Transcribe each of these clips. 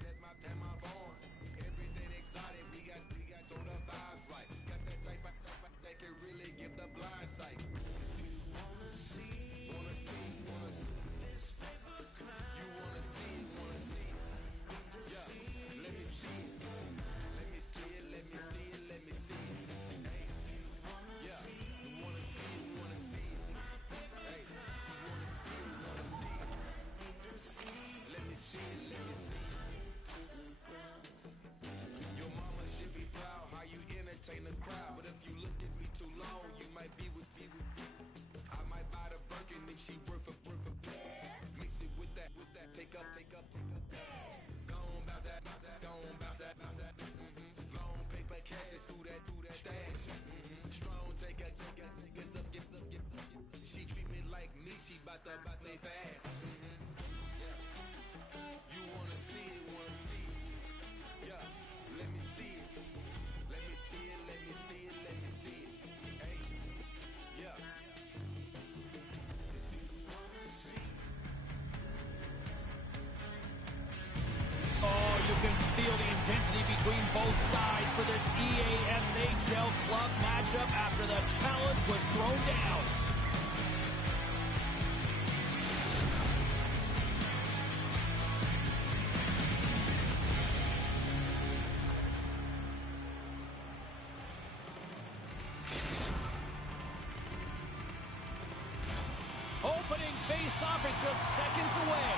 and my phone. Everything exotic, we got so the vibes right. Got that type of that can really give the blind sight. If you wanna see this paper crown. You wanna see. Yeah, let me see it. Let me see it. Hey, yeah, you wanna see it. Hey, you wanna see it. Let me see it. Your mama should be proud how you entertain the crowd. But if you look at me too long, you might be with me. I might buy the Birkin if she worth a mix it with that. Take up. Go on, bounce that. Long paper cash is through that stash. Strong, take up. Gets up. She treat me like me, she bout to play fast. You wanna see it. Yeah, let me see it. Hey, yeah. Oh, you can feel the intensity between both sides for this EASHL club matchup after the challenge was thrown down. Opening face-off is just seconds away.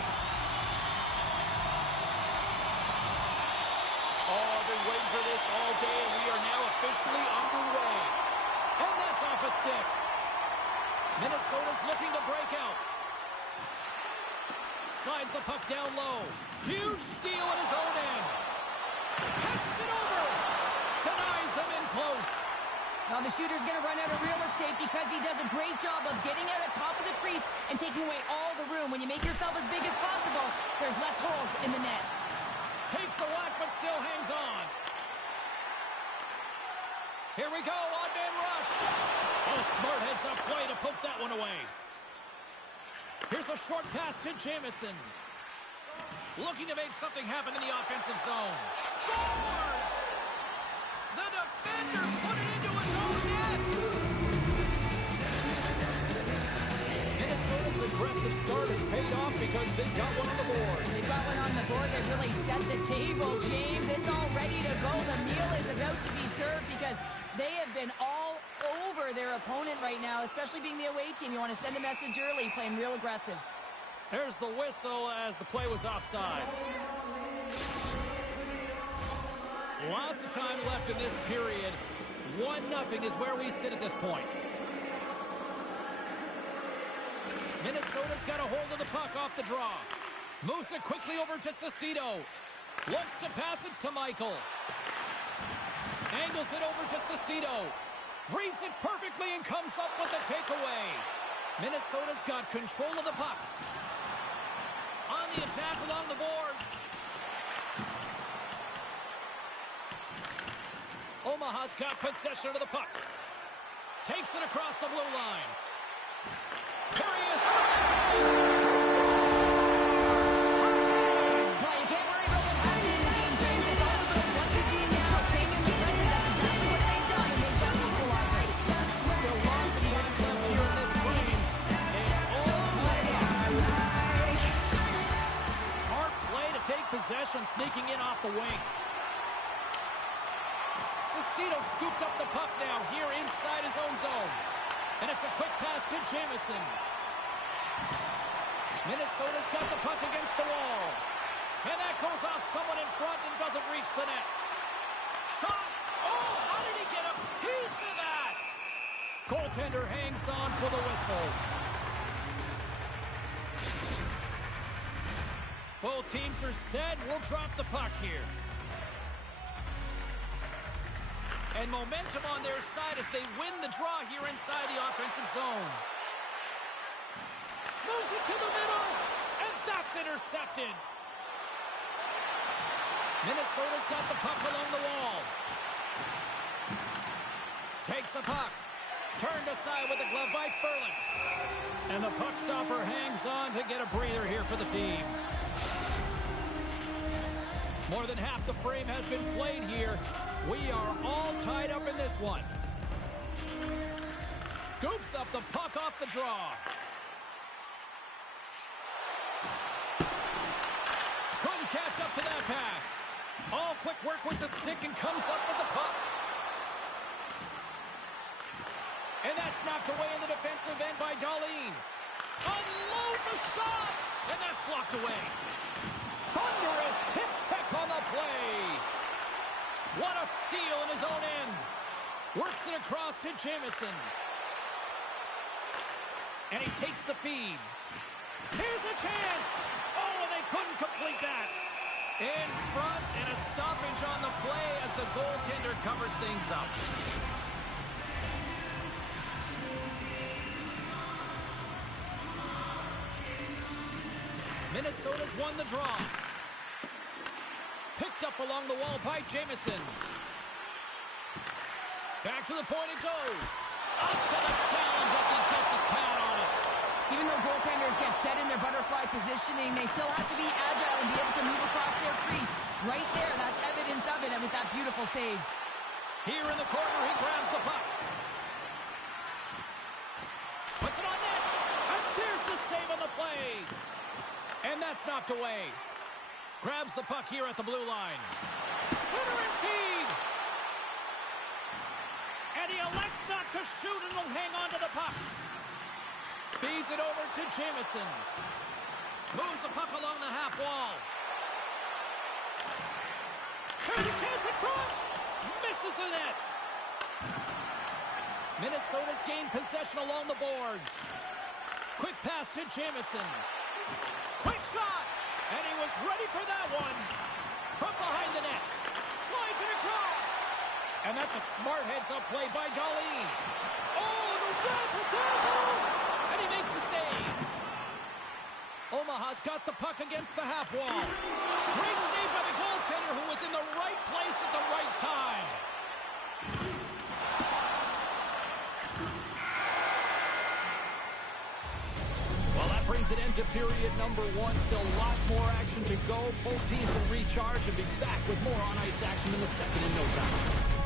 Oh, I've been waiting for this all day, and we are now officially underway. And that's off a stick. Minnesota's looking to break out. Slides the puck down low. Huge steal at his own end. Passes it over. Denies him in close. Now the shooter's going to run out of real estate because he does a great job of getting out of top of the crease and taking away all the room. When you make yourself as big as possible, there's less holes in the net. Takes the whack, but still hangs on. Here we go, odd-man rush. Oh, smart heads-up play to poke that one away. Here's a short pass to Jamison. Looking to make something happen in the offensive zone. Scores! The defender put it into his own net! Minnesota's aggressive start has paid off because they've got one on the board. They've got one on the board. They really set the table, James. It's all ready to go. The meal is about to be served because they have been all over their opponent right now, especially being the away team. You want to send a message early, playing real aggressive. There's the whistle as the play was offside. Lots of time left in this period. 1-0 is where we sit at this point. Minnesota's got a hold of the puck off the draw. Moves it quickly over to Sestito. Looks to pass it to Michael. Angles it over to Sestito. Reads it perfectly and comes up with the takeaway. Minnesota's got control of the puck. On the attack along the boards. Omaha's got possession of the puck. Takes it across the blue line. There he is. Well, you can't worry about what's happening in the game, James. It's all about what you do now. Taking the present, that's exactly what they've done, and they've done equalizer. Still lots of time left here in this game. It's all tied up. Smart play to take possession, sneaking in off the wing. Sestito scooped up the puck now here inside his own zone. And it's a quick pass to Jamison. Minnesota's got the puck against the wall. And that goes off someone in front and doesn't reach the net. Shot! Oh, how did he get a piece of that? Goaltender hangs on for the whistle. Both teams are set. We'll drop the puck here. And momentum on their side as they win the draw here inside the offensive zone. Moves it to the middle, and that's intercepted. Minnesota's got the puck along the wall. Takes the puck. Turned aside with the glove by Furlan. And the puck stopper hangs on to get a breather here for the team. More than half the frame has been played here. We are all tied up in this one. Scoops up the puck off the draw. Couldn't catch up to that pass. All quick work with the stick and comes up with the puck. And that's knocked away in the defensive end by Darlene. Unloads a shot, and that's blocked away. Thunderous hip check on the play. What a steal in his own end. Works it across to Jamison. And he takes the feed. Here's a chance. Oh, and they couldn't complete that. In front, and a stoppage on the play as the goaltender covers things up. Minnesota's won the draw. Picked up along the wall by Jamison. Back to the point it goes. Up to the challenge as he gets his pad on it. Even though goaltenders get set in their butterfly positioning, they still have to be agile and be able to move across their crease. Right there, that's evidence of it, and with that beautiful save. Here in the corner, he grabs the puck. Puts it on net. And there's the save on the play. And that's knocked away. Grabs the puck here at the blue line. Center and feed. And he elects not to shoot and will hang on to the puck. Feeds it over to Jamison. Moves the puck along the half wall. There's a chance in front. Misses the net. Minnesota's gained possession along the boards. Quick pass to Jamison. Quick shot, and he was ready for that one. From behind the net, slides it across. And that's a smart heads-up play by Darlene. Oh, the razzle-dazzle! And he makes the save. Omaha's got the puck against the half wall. Great save by the goaltender who was in the right place at the right time. Brings it into period number one. Still lots more action to go. Both teams will recharge and be back with more on-ice action in the second in no time.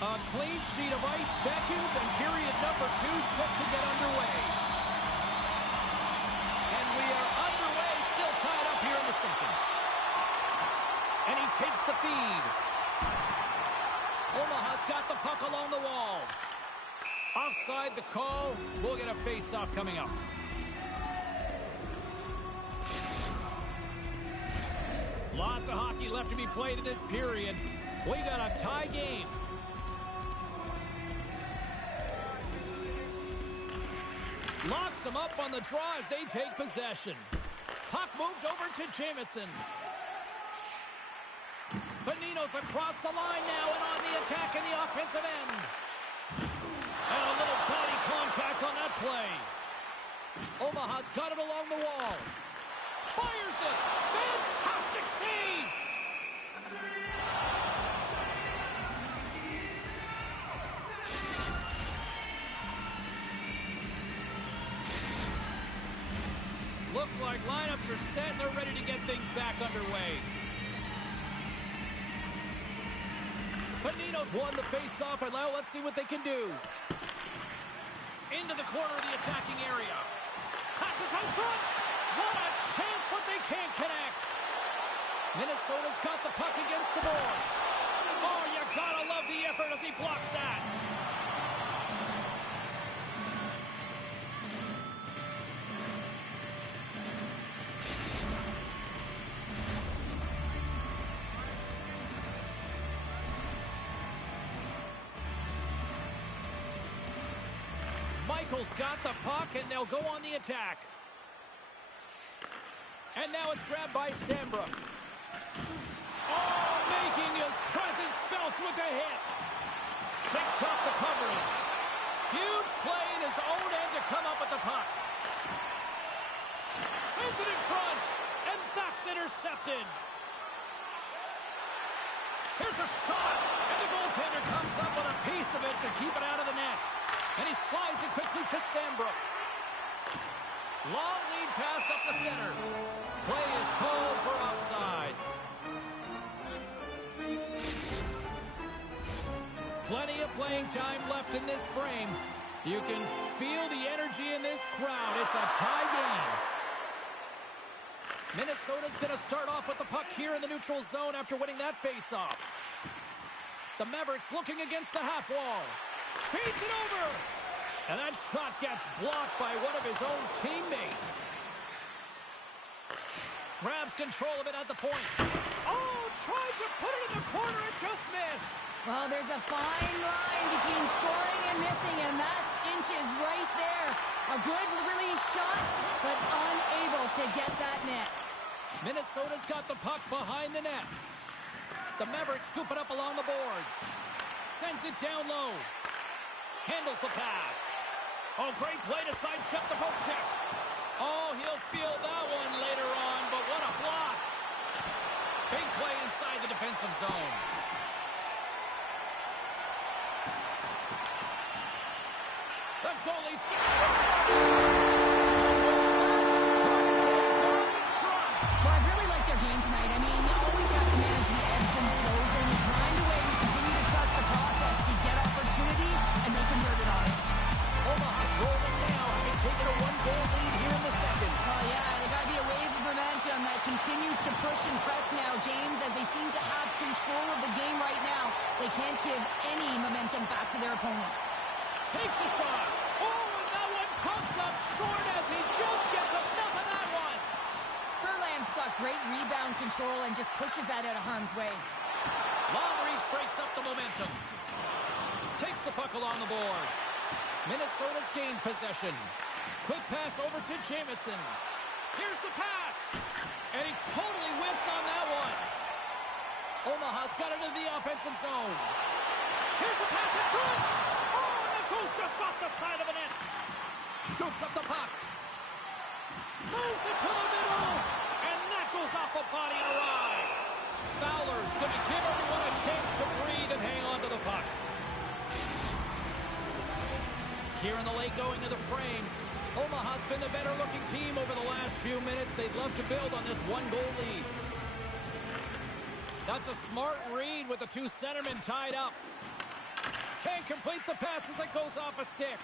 A clean sheet of ice beckons, and period number two set to get underway. And we are underway, still tied up here in the second. And he takes the feed. Omaha's got the puck along the wall. Offside the call. We'll get a face-off coming up. Lots of hockey left to be played in this period. We got a tie game. Locks them up on the draw as they take possession. Puck moved over to Jamison. Bonino's across the line now and on the attack in the offensive end. And a little body contact on that play. Omaha's got it along the wall. Fires it. Fantastic save. Looks like lineups are set and they're ready to get things back underway. Bonino's won the face-off, and now let's see what they can do. Into the corner of the attacking area. Passes out front. What a chance, but they can't connect. Minnesota's got the puck against the boards. Oh, you gotta love the effort as he blocks that. Michael's got the puck, and they'll go on the attack. And now it's grabbed by Sambrook. Oh, making his presence felt with the hit. Kicks off the coverage. Huge play in his own end to come up with the puck. Sends it in front, and that's intercepted. Here's a shot, and the goaltender comes up with a piece of it to keep it out of the net. And he slides it quickly to Sambrook. Long lead pass up the center. Play is called for offside. Plenty of playing time left in this frame. You can feel the energy in this crowd. It's a tie game. Minnesota's going to start off with the puck here in the neutral zone after winning that faceoff. The Mavericks looking against the half wall. Feeds it over. And that shot gets blocked by one of his own teammates. Grabs control of it at the point. Oh, tried to put it in the corner. It just missed. Well, there's a fine line between scoring and missing, and that's inches right there. A good release shot, but unable to get that net. Minnesota's got the puck behind the net. The Mavericks scoop it up along the boards. Sends it down low. Handles the pass. Oh, great play to sidestep the poke check. Oh, he'll feel that one later on, but what a block. Big play inside the defensive zone. The goalie's... Well, I really like their game tonight. I mean, you always have to manage the ebbs and flows, and you grind away and continue to trust the process to get opportunity, and they convert it on it. Omaha's rolling now, having taken a one-goal lead here in the second. Oh, yeah, they got to be a wave of momentum that continues to push and press now, James, as they seem to have control of the game right now. They can't give any momentum back to their opponent. Takes the shot. Oh, and that one comes up short as he just gets enough of that one. Verland's got great rebound control and just pushes that out of harm's way. Long reach breaks up the momentum. Takes the puck along the boards. Minnesota's gained possession. Quick pass over to Jamison. Here's the pass. And he totally whiffs on that one. Omaha's got it into the offensive zone. Here's the pass in front. Oh, and it goes just off the side of the net. Scoops up the puck. Moves it to the middle. And that goes off a body and a ride. Fowler's going to give everyone a chance to breathe and hang on to the puck. Here in the late going of the frame, Omaha's been the better-looking team over the last few minutes. They'd love to build on this one-goal lead. That's a smart read with the two centermen tied up. Can't complete the pass as it goes off a stick.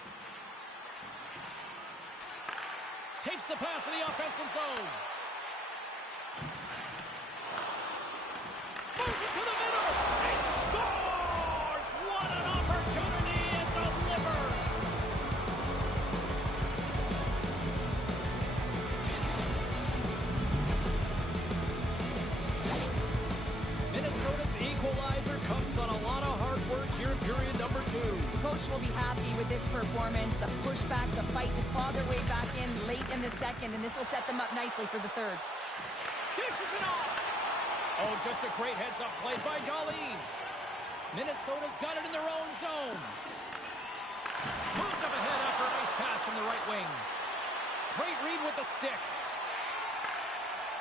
Takes the pass in the offensive zone. Moves it to the middle. He scores! What an opportunity and delivers! Minnesota's equalizer comes on a lot of hard work here in period number 2. The coach will be happy with this performance, the pushback, the fight to claw their way back in late in the second, and this will set them up nicely for the third. Dishes it off. Oh, just a great heads-up play by Darlene. Minnesota's got it in their own zone. Moved up ahead after a nice pass from the right wing. Great read with the stick.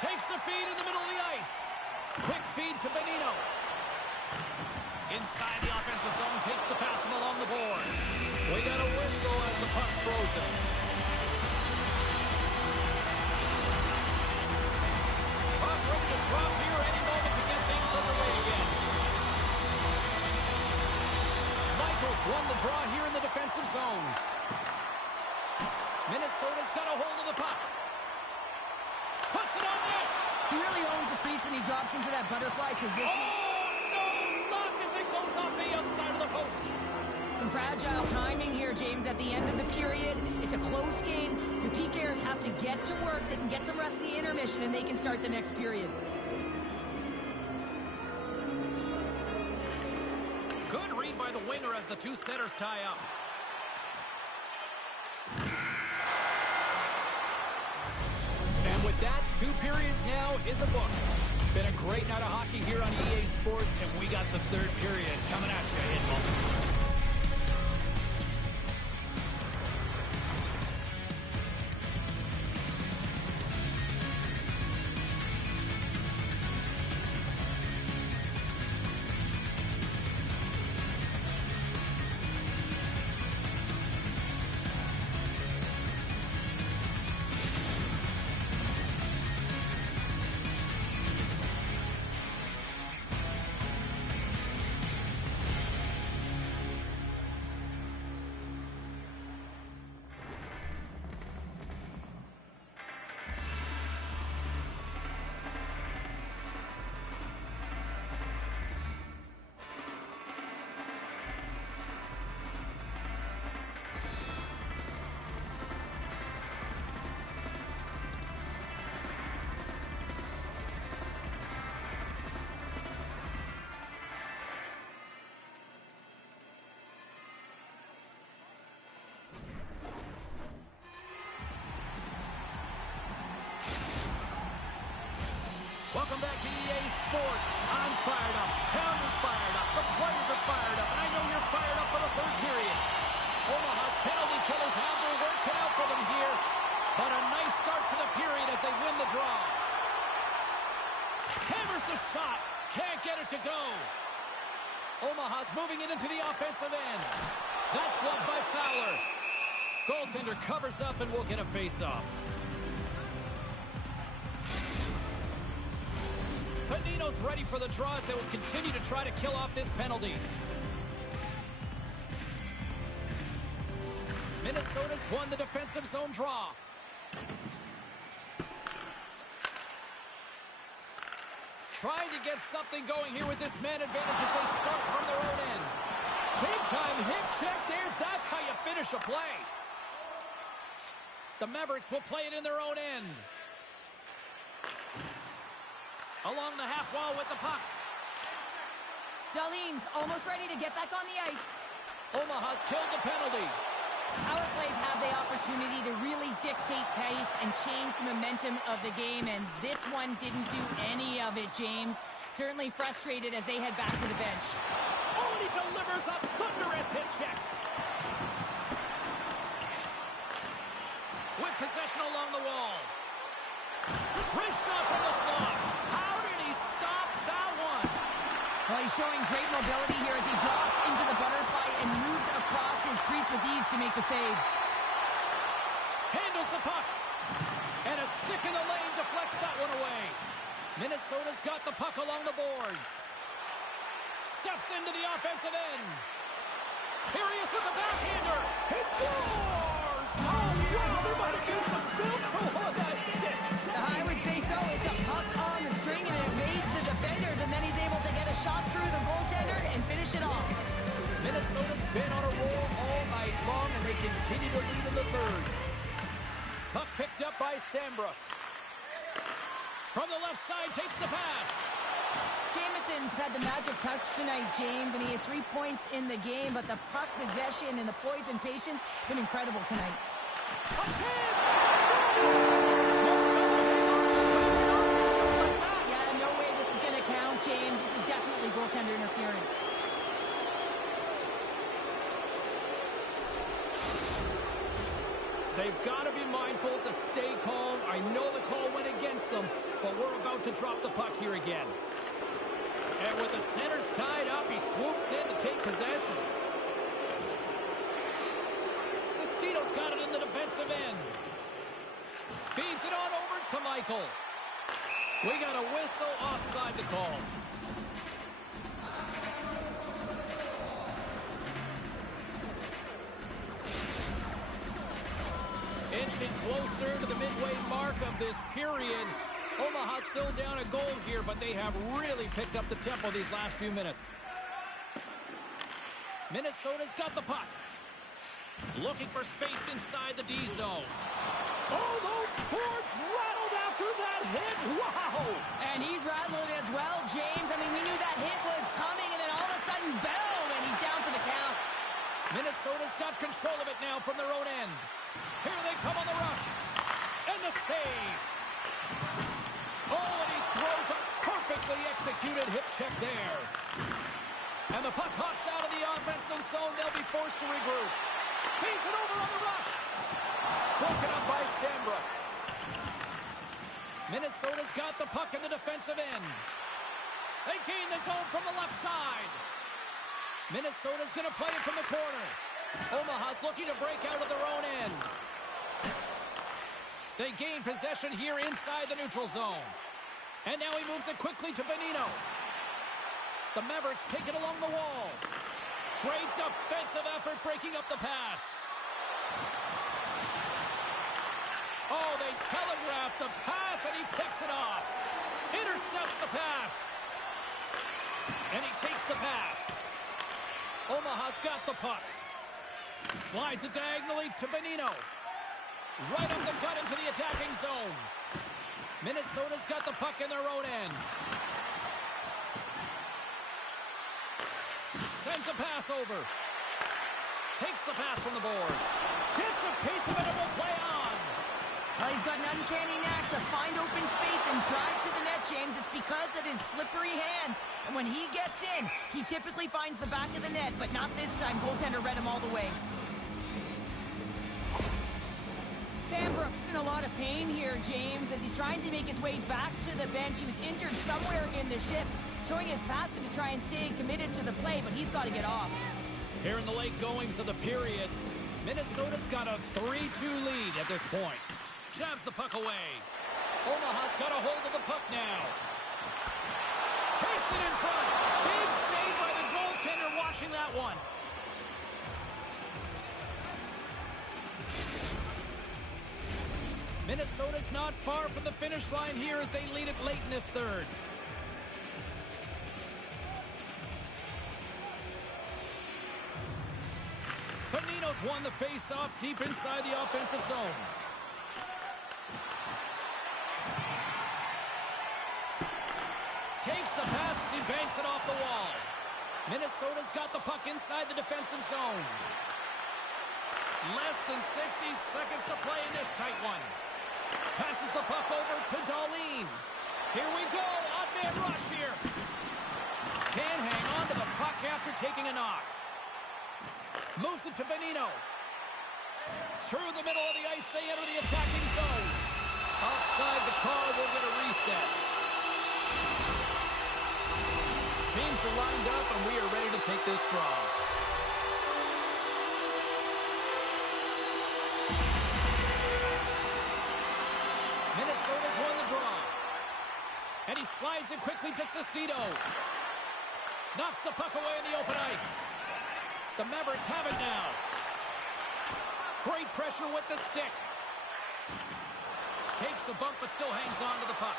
Takes the feed in the middle of the ice. Quick feed to Benino. Inside the offensive zone, takes the pass from along the board. We got a whistle as the puck's frozen. Puck ready to drop here any moment to get things underway again. Michaels won the draw here in the defensive zone. Minnesota's got a hold of the puck. Puts it on net. He really owns the crease when he drops into that butterfly position. Oh, no! Lock is Shoots off the outside of the post. Some fragile timing here, James, at the end of the period. It's a close game. The PKers have to get to work. They can get some rest of the intermission, and they can start the next period. Good read by the winger as the two centers tie up. And with that, 2 periods now in the books. Been a great night of hockey here on EA Sports, and we got the 3rd period coming at you in moments. Welcome back to EA Sports. I'm fired up. Pounder's fired up. The players are fired up. And I know you're fired up for the 3rd period. Omaha's penalty killers have their work cut out for them here. But a nice start to the period as they win the draw. Hammers the shot. Can't get it to go. Omaha's moving it into the offensive end. That's blocked by Fowler. Goaltender covers up and will get a face-off. Panino's ready for the draws. They will continue to try to kill off this penalty. Minnesota's won the defensive zone draw. Trying to get something going here with this man advantage as they start from their own end. Big time hip check there. That's how you finish a play. The Mavericks will play it in their own end. Along the half wall with the puck. Darlene's almost ready to get back on the ice. Omaha's killed the penalty. Power plays have the opportunity to really dictate pace and change the momentum of the game, and this one didn't do any of it, James. Certainly frustrated as they head back to the bench. Oh, and he delivers a thunderous hit check. With possession along the wall. Wrist shot from the slot. How did he stop that one? Well, he's showing great mobility here as he drops into the butterfly and moves across his crease with ease to make the save. Handles the puck. And a stick in the lane deflects that one away. Minnesota's got the puck along the boards. Steps into the offensive end. Here he is with the backhander. He scores! Oh, wow, there might have been some Velcro on that stick. I would say so. It's a puck on the string, and it evades the defenders, and then he's able to get a shot through the goaltender and finish it off. Minnesota's been on a roll all night long, and they continue to lead in the 3rd. Puck picked up by Sambrook. From the left side, takes the pass. Jameson's had the magic touch tonight, James, and he has 3 points in the game, but the puck possession and the poise and patience been incredible tonight. A chance! Yeah, no way this is going to count, James. This is definitely goaltender interference. They've got to be mindful to stay calm. I know the call went against them, but we're about to drop the puck here again. And with the centers tied up, he swoops in to take possession. Sestito's got it in the defensive end. Feeds it on over to Michael. We got a whistle offside the call. Inching closer to the midway mark of this period. Omaha still down a goal here, but they have really picked up the tempo these last few minutes. Minnesota's got the puck. Looking for space inside the D zone. Oh, those boards rattled after that hit. Wow! And he's rattling as well, James. I mean, we knew that hit was coming, and then all of a sudden, boom, and he's down for the count. Minnesota's got control of it now from their own end. Here they come on the rush. And the save. Oh, and he throws a perfectly executed hip check there. And the puck hawks out of the offensive zone. They'll be forced to regroup. Feeds it over on the rush. Broken up by Sambrook. Minnesota's got the puck in the defensive end. They gain the zone from the left side. Minnesota's going to play it from the corner. Omaha's looking to break out of their own end. They gain possession here inside the neutral zone. And now he moves it quickly to Bonino. The Mavericks take it along the wall. Great defensive effort breaking up the pass. Oh, they telegraph the pass, and he picks it off. Intercepts the pass. And he takes the pass. Omaha's got the puck. Slides it diagonally to Bonino. Right up the gut into the attacking zone. Minnesota's got the puck in their own end. Sends a pass over. Takes the pass from the boards. Gets a piece of it and will play on. Well, he's got an uncanny knack to find open space and drive to the net, James. It's because of his slippery hands. And when he gets in, he typically finds the back of the net, but not this time. Goaltender read him all the way. Sambrook's in a lot of pain here, James, as he's trying to make his way back to the bench. He was injured somewhere in the shift, showing his passion to try and stay committed to the play, but he's got to get off. Here in the late goings of the period, Minnesota's got a 3-2 lead at this point. Jabs the puck away. Omaha's got a hold of the puck now. Takes it in front. Big save by the goaltender watching that one. Minnesota's not far from the finish line here as they lead it late in this third. Bonino's won the face-off deep inside the offensive zone. Takes the pass, he banks it off the wall. Minnesota's got the puck inside the defensive zone. Less than 60 seconds to play in this tight one. Passes the puck over to Darlene. Here we go, odd man rush here. Can't hang on to the puck after taking a knock. Moves it to Bonino. Through the middle of the ice, they enter the attacking zone. Outside the call, will get a reset. Teams are lined up, and we are ready to take this draw. Minnesota's won the draw. And he slides it quickly to Sestito. Knocks the puck away in the open ice. The Mavericks have it now. Great pressure with the stick. Takes a bump, but still hangs on to the puck.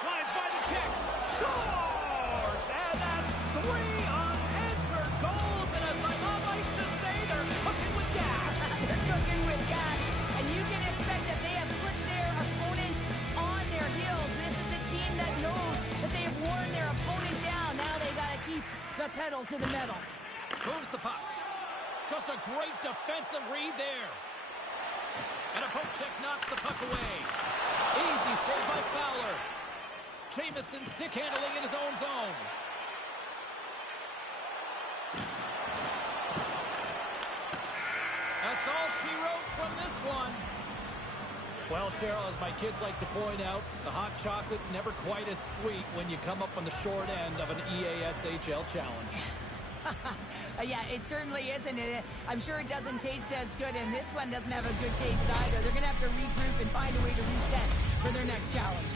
Slides by the kick. Scores! And that's 3 unanswered goals. And as my mom likes to say, they're cooking with gas. They're cooking with gas. And you can expect that they have put their opponent on their heels. This is a team that knows that they have worn their opponent down. Now they got to keep the pedal to the metal. Moves the puck. Just a great defensive read there. And a poke check knocks the puck away. Easy save by Fowler. Jamieson stick handling in his own zone. That's all she wrote from this one. Well, Cheryl, as my kids like to point out, the hot chocolate's never quite as sweet when you come up on the short end of an EASHL challenge. Yeah, it certainly isn't. I'm sure it doesn't taste as good, and this one doesn't have a good taste either. They're going to have to regroup and find a way to reset for their next challenge.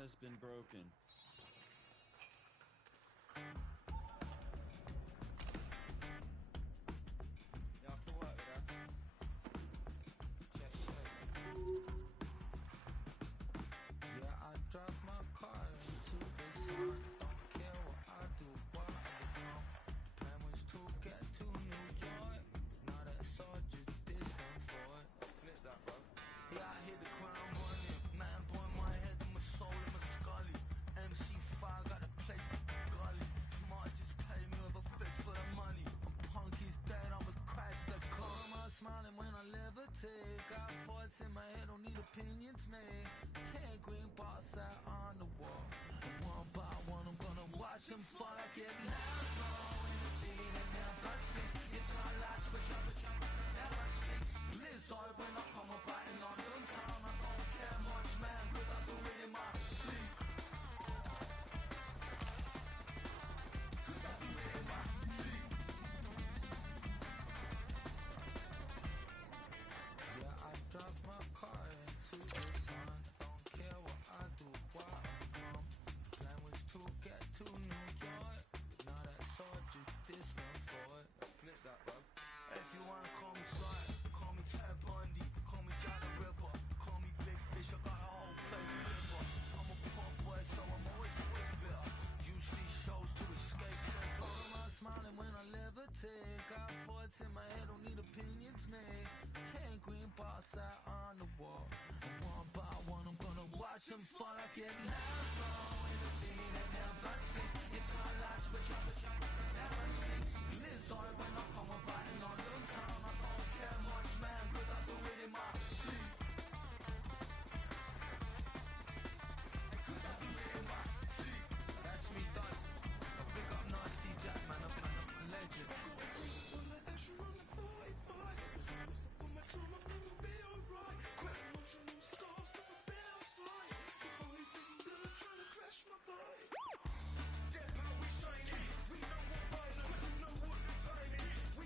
has been broken. Yeah, I can work with that. Check. Yeah, I drive my car into the sun. Don't care what I do, what I become. Plan was to get to New York. Now that's all just distant for it. Flip that, bro. Yeah, I hit the crown running. Man, boy, my head and my soul and my scully. MC5 got a place for gully. Might just pay me with a fist for the money. I'm punk, he's dead, I was crashed the car. I'm smiling when I levitate. Got thoughts in my head, don't need opinions, man. 10 green bars out on the wall. And one by one, I'm gonna watch them fall like every half hour in the city that never sleeps. It's my last switch up, never sleep. Blizzard when I come up out in London town. I don't care much, man, cause I do it in my sleep. Cause I do it in my sleep. Yeah, I drive my car into the sun. Don't care what I do, why I come. Plan was to get to New York. Now that's all just distant for it. Flip that, bro. If you wanna call me Sly, call me Ted Bundy, call me Jack the Ripper, call me Big Fish, I got a whole place to live on. I'm a pop boy, so I'm always bitter. Use these shows to escape. I'm smiling when I levitate. Got thoughts in my head, don't need opinions, man. 10 green bars out on the wall. And one by one, I'm gonna watch them fall like every half hour in the city that never sleeps. It's my last switch up, never sleep. Blizzard when I come up out in London town. I don't care much, man, cause I do it in my sleep. Cause I do it in my sleep. That's me done. Pick up Nasty Jack, man, I'm a legend. Step out, we shining. We know what violence, we know what the time is. We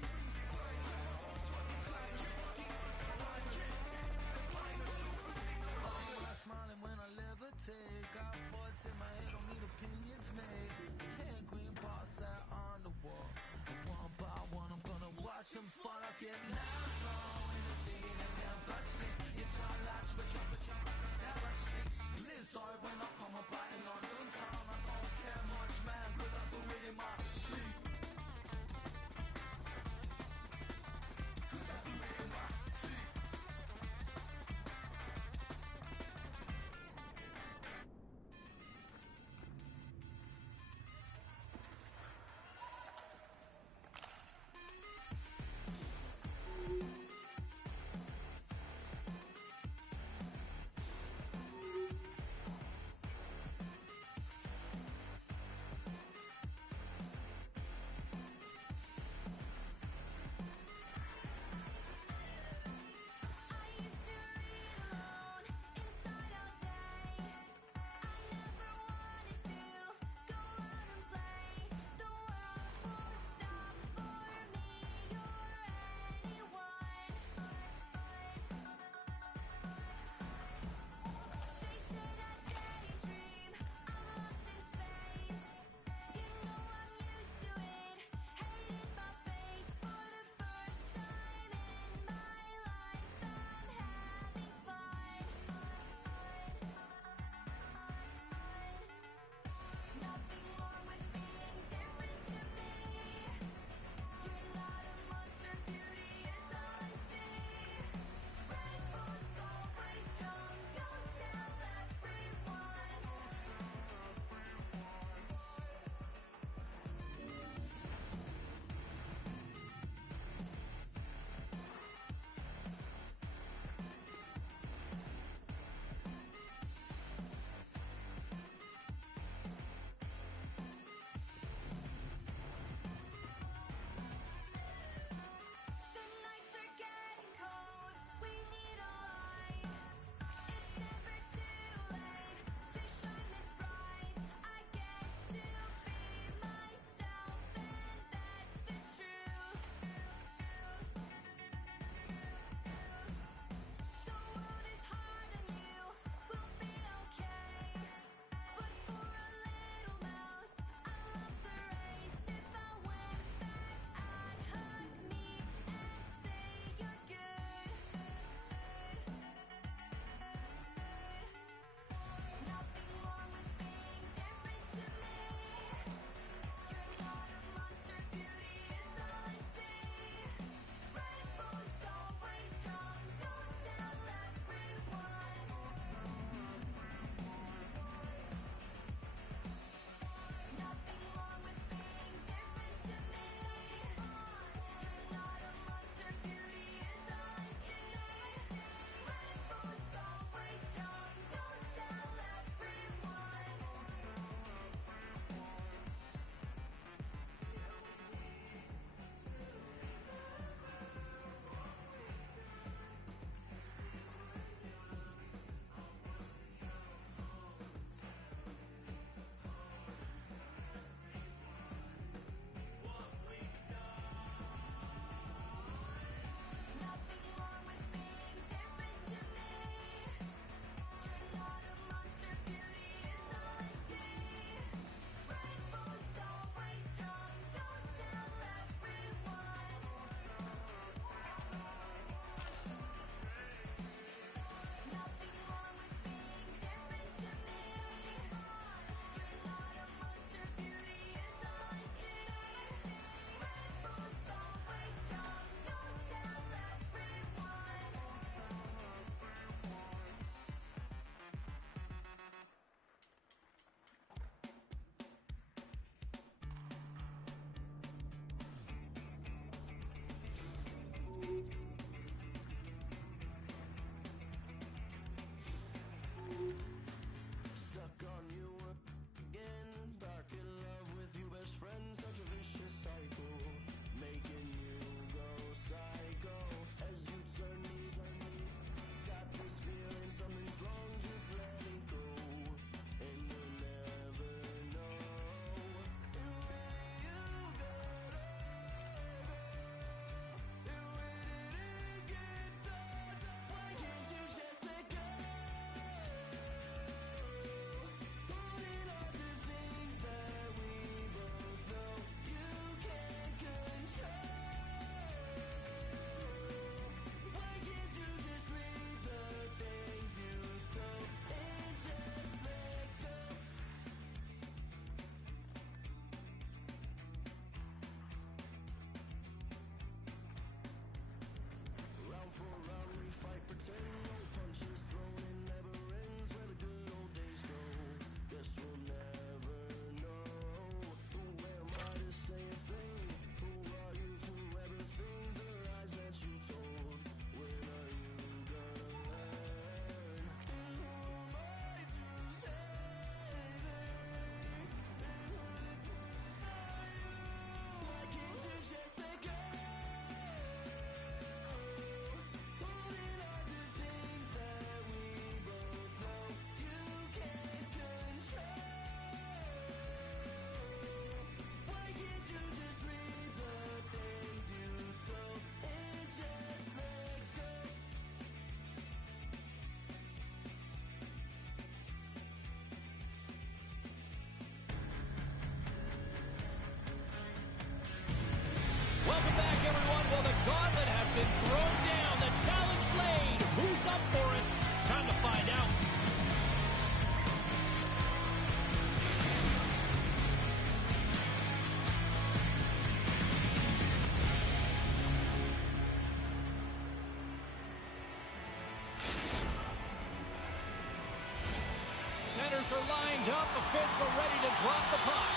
players are lined up, official ready to drop the puck.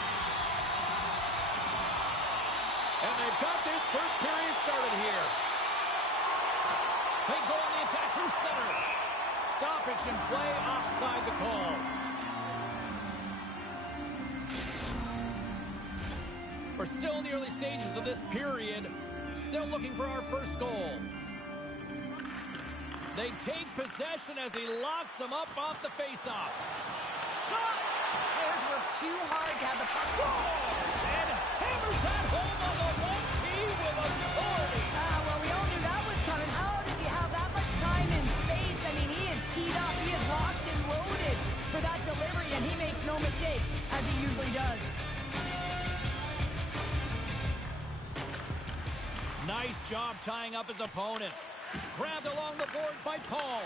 And they've got this first period started here. They go on the attack through center. Stoppage in play, offside the call. We're still in the early stages of this period. Still looking for our first goal. They take possession as he locks them up off the faceoff. Shot! Players work too hard to have the puck. And hammers that home on the 1-tee with authority. Well, we all knew that was coming. How does he have that much time and space? I mean, he is teed up. He is locked and loaded for that delivery, and he makes no mistake, as he usually does. Nice job tying up his opponent. Grabbed along the boards by Paul.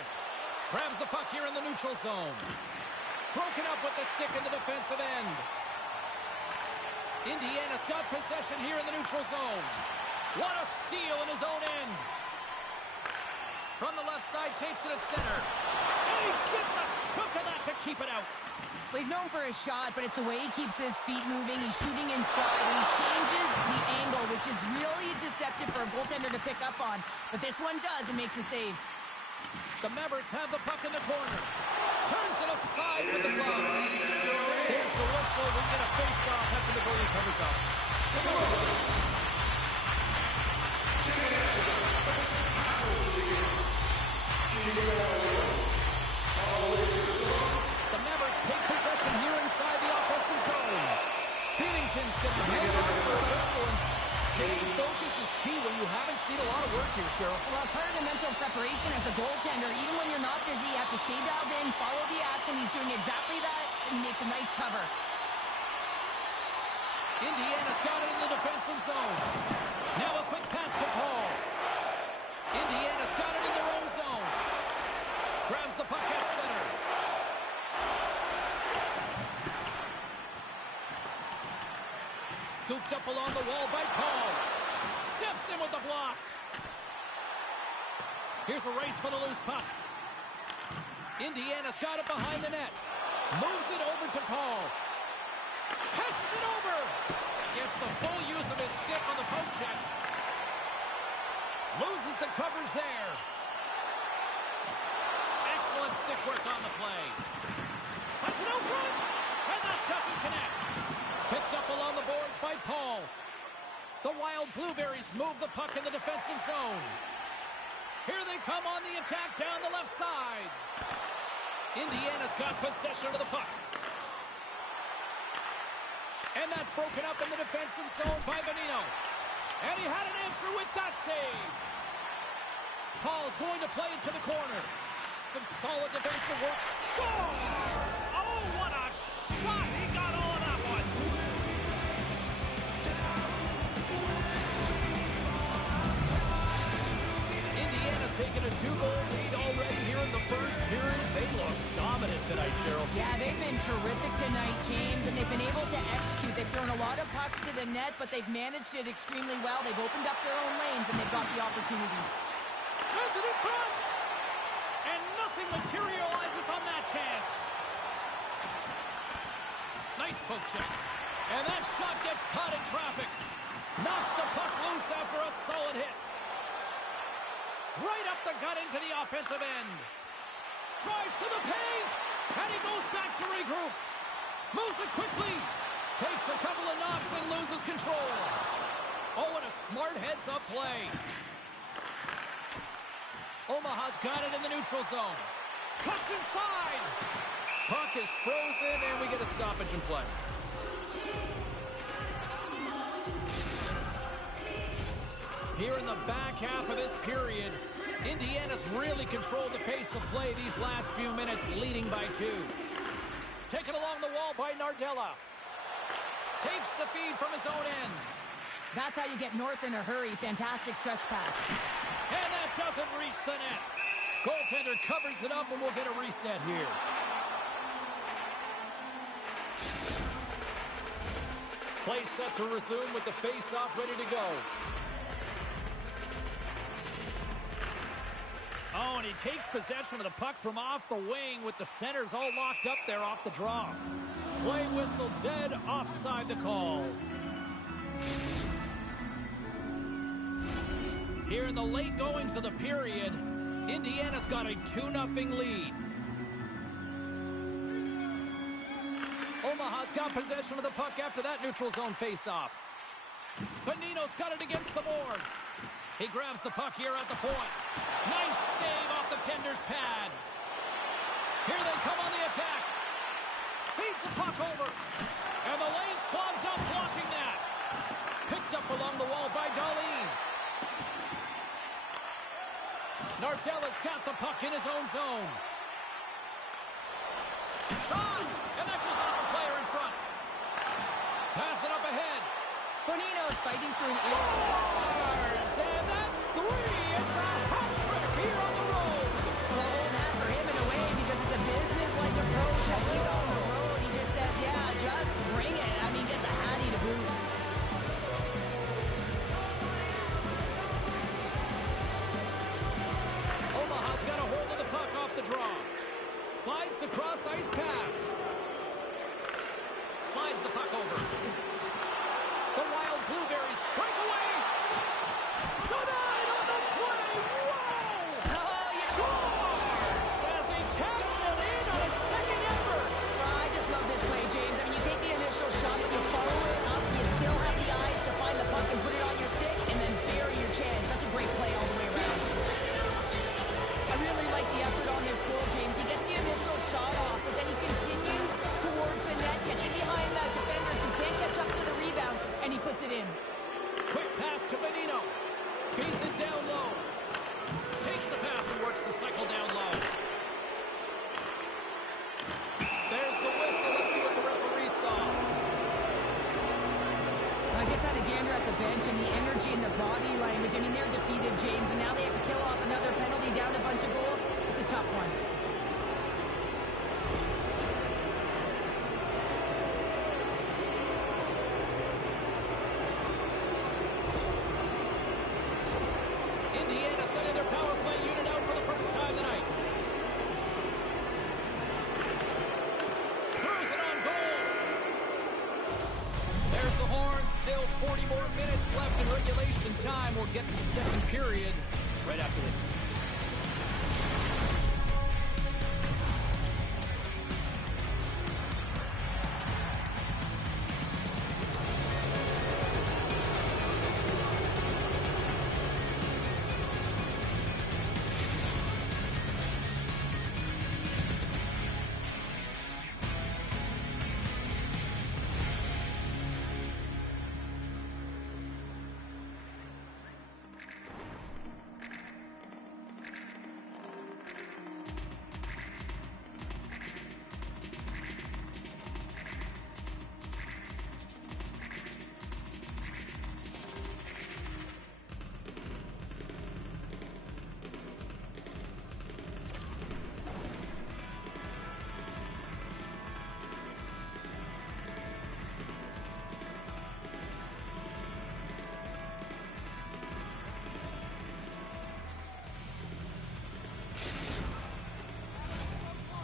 Grabs the puck here in the neutral zone. Broken up with the stick in the defensive end. Indiana's got possession here in the neutral zone. What a steal in his own end. From the left side, takes it at center. And he gets a chunk of that to keep it out. Well, he's known for his shot, but it's the way he keeps his feet moving. He's shooting in stride, and he changes the angle, which is really deceptive for a goaltender to pick up on. But this one does and makes a save. The Mavericks have the puck in the corner. Turns it aside with the glove. There's the whistle. We get a face-off after the goalie covers up. The Mavericks take possession here inside the offensive zone. Binnington's going to hang on for the whistle. Staying focus is key when you haven't seen a lot of work here, Cheryl. Well, as part of the mental preparation as a goaltender, even when you're not busy, you have to stay dialed in, follow the action. He's doing exactly that, and he makes a nice cover. Indiana's got it in the defensive zone. Now a quick pass to Paul. Indiana's got it in their own zone. Grabs the puck at center. Scooped up along the wall by Paul. Steps in with the block. Here's a race for the loose puck. Indiana's got it behind the net. Moves it over to Paul. Passes it over. Gets the full use of his stick on the poke check. Loses the coverage there. Excellent stick work on the play. Sends it out front. And that doesn't connect. Picked up along the boards by Paul. The Wild Blueberries move the puck in the defensive zone. Here they come on the attack down the left side. Indiana's got possession of the puck. And that's broken up in the defensive zone by Bonino. And he had an answer with that save. Paul's going to play it to the corner. Some solid defensive work. Scores! Oh, what a shot! He got all of that one. Indiana's taken a 2-goal lead already here in the first period. They look dominant tonight, Cheryl. Yeah, they've been terrific tonight, James, and they've been able to execute. They've thrown a lot of pucks to the net, but they've managed it extremely well. They've opened up their own lanes, and they've got the opportunities. Sends it in front! And nothing materializes on that chance. Nice poke check. And that shot gets caught in traffic. Knocks the puck loose after a solid hit. Right up the gut into the offensive end. Drives to the paint. And he goes back to regroup. Moves it quickly. Takes a couple of knocks and loses control. Oh, and a smart heads-up play. Omaha's got it in the neutral zone. Cuts inside. Puck is frozen, and we get a stoppage in play. Here in the back half of this period, Indiana's really controlled the pace of play these last few minutes, leading by 2. Taken along the wall by Nardella. Takes the feed from his own end. That's how you get north in a hurry. Fantastic stretch pass. And that doesn't reach the net. Goaltender covers it up, and we'll get a reset here. Play set to resume with the face-off ready to go. Oh, and he takes possession of the puck from off the wing with the centers all locked up there off the draw. Play whistle dead, offside the call. Here in the late goings of the period, Indiana's got a 2-0 lead. Omaha's got possession of the puck after that neutral zone faceoff. Bonino's got it against the boards. He grabs the puck here at the point. Nice save off the tender's pad. Here they come on the attack. Feeds the puck over. And the lane's clogged up blocking that. Picked up along the wall by Darlene. Nardella's got the puck in his own zone. Shot! And that goes off a player in front. Pass it up ahead. Bonino's fighting for an Scores! And that's 3! It's a hat trick here on the road. Well, old hat for him in a way because it's a business-like approach. As he's on the road, he just says, yeah, just bring it. I mean, gets a hattie to boot. Omaha's got a hold of the puck off the draw. Slides the cross-ice pass. Slides the puck over. The Wild Blueberries break away. Denied on the play. Whoa! Oh, yeah. Scores as he taps it in on a second effort. I just love this play, James. I mean, you take the initial shot, but you follow it up. You still have the eyes to find the puck and put it on your stick, and then bury your chance. That's a great play all the way around. I really like the effort on this goal, James. He gets the initial shot off, but then he continues towards the net, gets in behind the defenders who can't catch up to the rebound, and he puts it in. Quick pass to Bonino. Feeds it down low. Takes the pass and works the cycle down low. There's the whistle. Let's see what the referee saw. I just had a gander at the bench, and the energy and the body language. I mean, they're defeated, James, and now they have to kill off another penalty, down a bunch of goals. It's a tough one. Indiana sending their power play unit out for the first time tonight. Throws it on goal. There's the horn. Still 40 more minutes left in regulation time. We'll get to the second period right after this.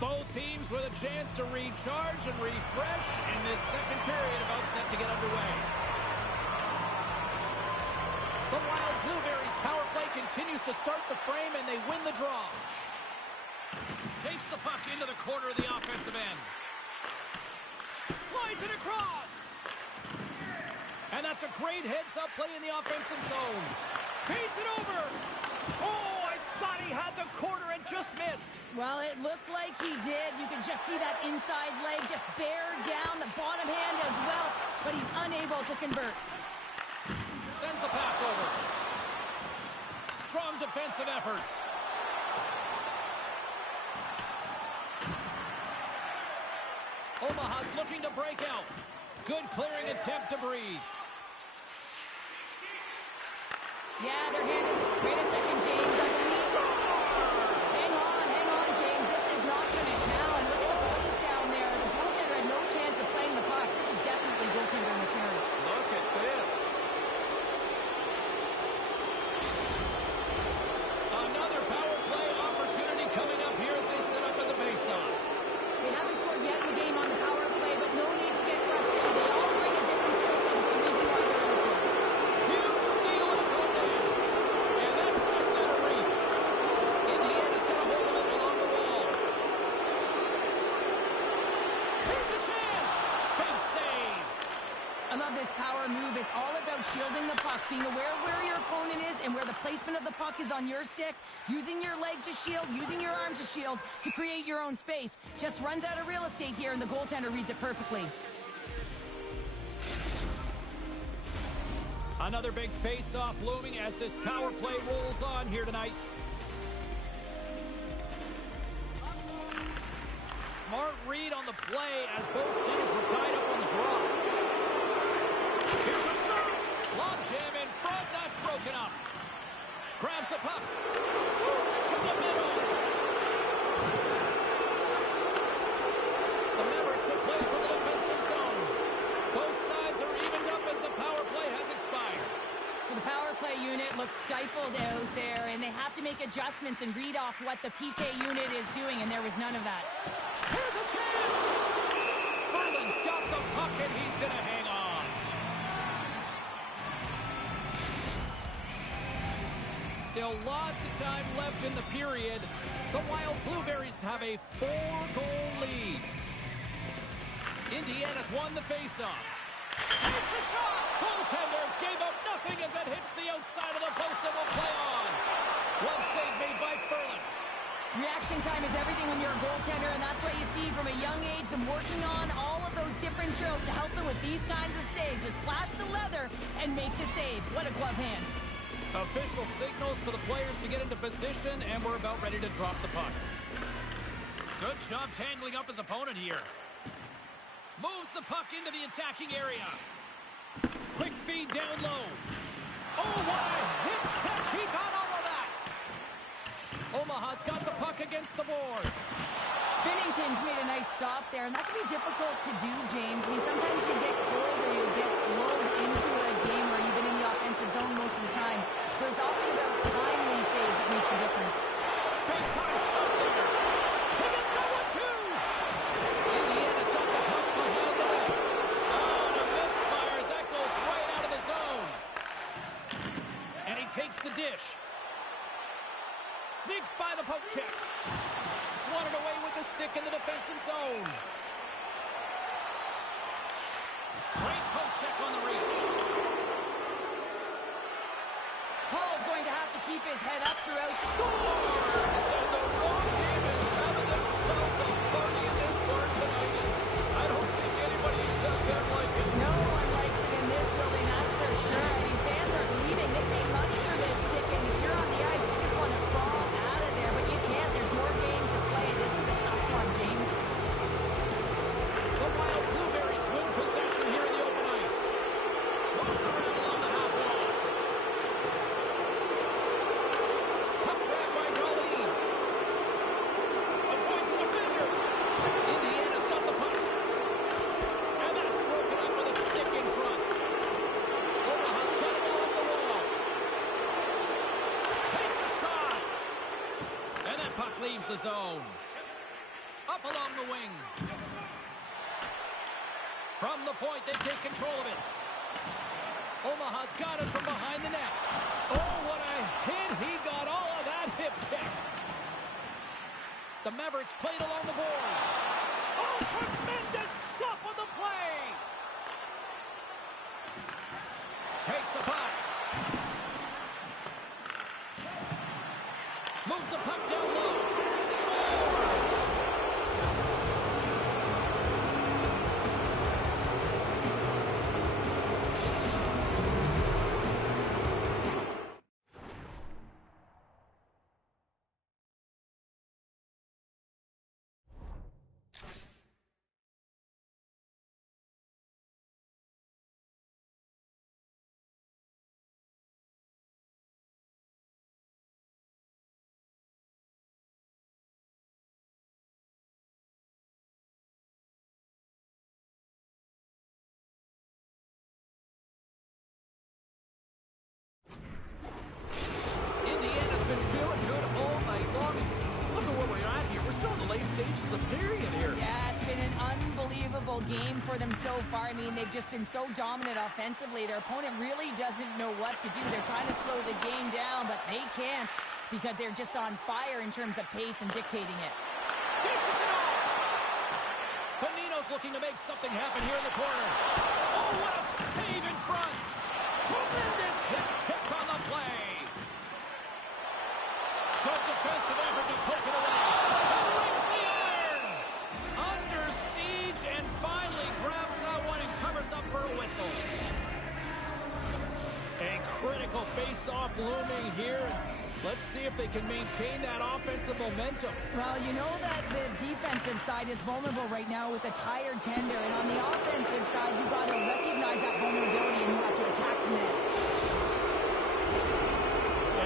Both teams with a chance to recharge and refresh in this second period about set to get underway. The Wild Blueberries power play continues to start the frame and they win the draw. Takes the puck into the corner of the offensive end. Slides it across. And that's a great heads-up play in the offensive zone. Feeds it over. Oh, I thought he had the corner and just missed. Well, it looked like he did. You can just see that inside leg just bear down, the bottom hand as well, but he's unable to convert. Sends the pass over. Strong defensive effort. Omaha's looking to break out. Good clearing attempt to breathe. Yeah, they're handed. Wait a second, James. I believe. Hang on, James. This is not going to count. And look at the police down there. The goaltender had no chance of playing the puck. This is definitely goaltender interference. Look at this. Another power play opportunity. love this power move. It's all about shielding the puck, being aware of where your opponent is and where the placement of the puck is on your stick, using your leg to shield, using your arm to shield to create your own space. Just runs out of real estate here, and the goaltender reads it perfectly. Another big face-off looming as this power play rolls on here tonight. Smart read on the play as both centers were tied up on the draw. Here's a shot. Long jam in front. That's broken up. Grabs the puck. Moves it to the middle. The Mavericks will play from the defensive zone. Both sides are evened up as the power play has expired. Well, the power play unit looks stifled out there, and they have to make adjustments and read off what the PK unit is doing, and there was none of that. Here's a chance! Ferland's got the puck, and he's going to hang on. Still lots of time left in the period. The Wild Blueberries have a 4-goal lead. Indiana's won the faceoff. Takes a shot! Goaltender gave up nothing as it hits the outside of the post and will play on. One save made by Ferland. Reaction time is everything when you're a goaltender, and that's what you see from a young age, them working on all of those different drills to help them with these kinds of saves. Just flash the leather and make the save. What a glove hand. Official signals for the players to get into position, and we're about ready to drop the puck. Good job tangling up his opponent here. Moves the puck into the attacking area. Quick feed down low. Oh, what a hit check. He got all of that. Omaha's got the puck against the boards. Binnington's made a nice stop there, and that can be difficult to do, James. I mean, sometimes you get cold or you get lulled into a game where you've been in the offensive zone most of the time. So it's often about timely saves that makes the difference. Big time stop there. He gets that one, too. Indiana's got the puck behind the net. Oh, and a misfire as that goes right out of the zone. And he takes the dish. Sneaks by the poke check. Swatted away with the stick in the defensive zone. Great poke check on the reach. Hall's going to have to keep his head up throughout. Scores! And the wrong team is having themselves a party in this bar tonight. I don't think anybody says that like it. No one likes it in this building, that's for sure. I mean, fans are leaving. They pay money for this ticket. If you're on the ice, you just want to fall out of there, but you can't. There's more game to play. This is a tough one, James. The Wild Blueberries win possession here in the open ice. Moves around along the half wall. Puck grab by Colleen. Avoids the defender. Indiana's got the puck. And that's broken up with a stick in front. Omaha's got it along the wall. Takes a shot. And that puck leaves the zone. Up along the wing. From the point, they take control of it. Omaha's got it from behind the net. Oh, what a hit. He got all of that hip check. The Mavericks played along the boards. Oh, tremendous stop on the play. Takes the puck. Moves the puck down low. Scores! Indiana's been feeling good all night long. Look at where we're at here. We're still in the late stages of the period here. Yeah, it's been an unbelievable game for them so far. I mean, they've just been so dominant offensively. Their opponent really doesn't know what to do. They're trying to slow the game down, but they can't because they're just on fire in terms of pace and dictating it. Dishes it off. Bonino's looking to make something happen here in the corner. Oh, Oh, what a save in front. Tremendous hit chipped on the play. Good defensive effort to poke it away. And rings the iron. Under siege and finally grabs that one and covers up for a whistle. A critical face-off looming here. Let's see if they can maintain that offensive momentum. Well, you know that the defensive side is vulnerable right now with a tired tender. And on the offensive side, you've got to recognize that vulnerability and you have to attack the net.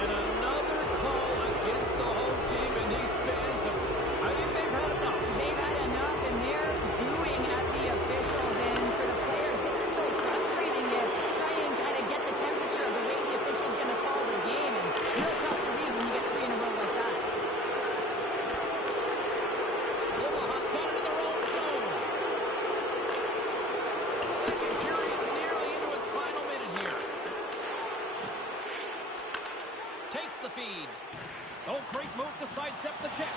And another call against the home team. And these fans have, I think they've had enough. They've had enough, and they're booing at the officials. And for the players, this is so frustrating. You try and kind of get the temperature of the way the official's going to call the game. And real tough to read when you get 3 in a row like that. Omaha's got it in their own zone. Second period nearly into its final minute here. Takes the feed. Oh, great move to sidestep the check.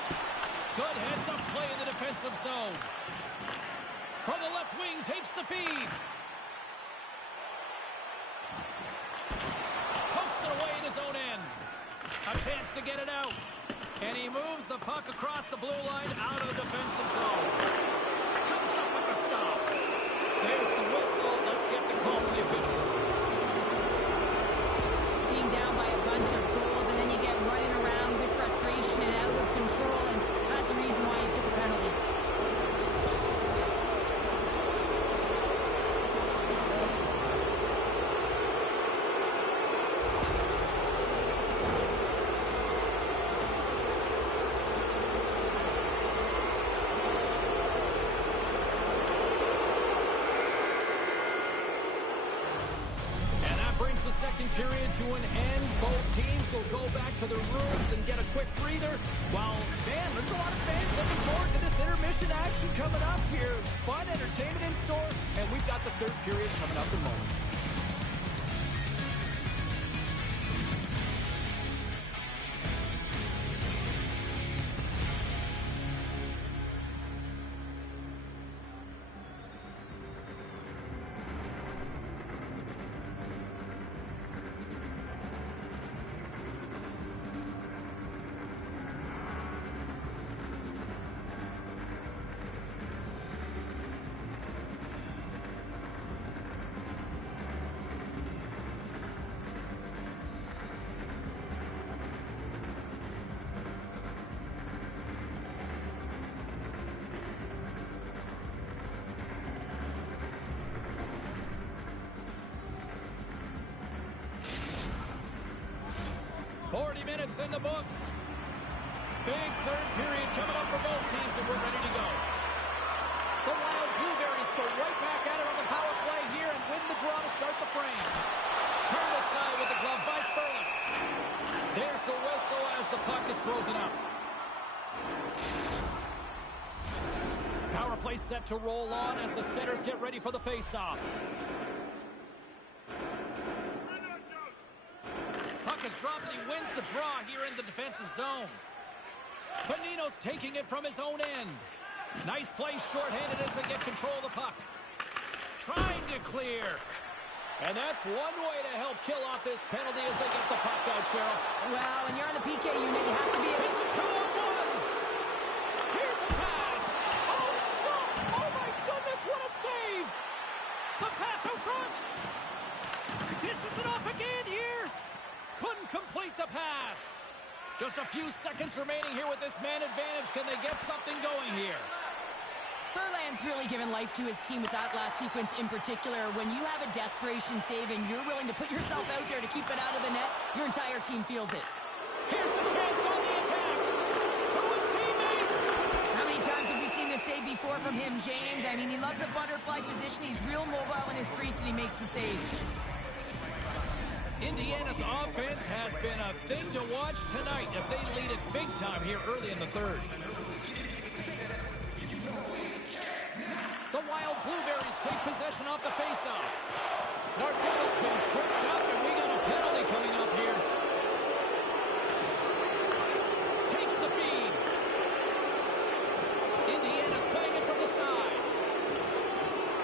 Good heads-up play in the defensive zone. From the left wing, takes the feed. Pokes it away in his own end. A chance to get it out. And he moves the puck across the blue line out of the defensive zone. Comes up with the stop. There's the whistle. Let's get the call from the officials. Being down by a bunch of goals, and then you get running around with frustration and out of control, and that's the reason why you took a penalty. And that brings the second period to an end. Both teams will go back to their rooms and get a quick breather. While, man, there's a lot of fans looking forward to this intermission action coming up here. Fun entertainment in store, and we've got the third period coming up in moments. Minutes in the books. Big third period coming up for both teams, and we're ready to go. The Wild Blueberries go right back at it on the power play here and win the draw to start the frame. Turned aside with the glove by Furlan. There's the whistle as the puck is frozen up. Power play set to roll on as the centers get ready for the face-off. Is dropped and he wins the draw here in the defensive zone. Bonino's taking it from his own end. Nice play shorthanded as they get control of the puck. Trying to clear. And that's one way to help kill off this penalty as they get the puck out, Cheryl. Well, when you're on the PK unit, you have to be able to... It's 2-on-1. Here's a pass. Oh, stop. Oh, my goodness, what a save. The pass out front. Dishes it off again here. Couldn't complete the pass. Just a few seconds remaining here with this man advantage. Can they get something going here? Furlan's really given life to his team with that last sequence in particular. When you have a desperation save and you're willing to put yourself out there to keep it out of the net, your entire team feels it. Here's a chance on the attack. To his teammate. How many times have we seen this save before from him, James? I mean, he loves the butterfly position. He's real mobile in his crease, and he makes the save. Indiana's offense has been a thing to watch tonight as they lead it big time here early in the third. The Wild Blueberries take possession off the faceoff. Nardelli's been tripped up, and we got a penalty coming up here. Takes the feed. Indiana's playing it from the side.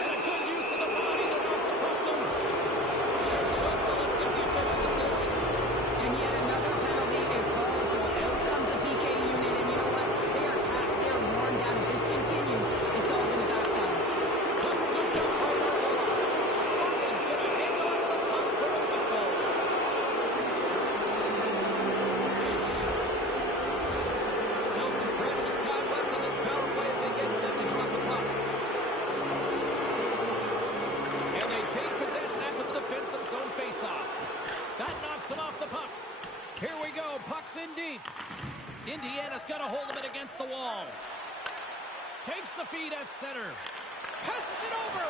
And a good use of the body to knock the got a hold of it against the wall. Takes the feed at center. Passes it over.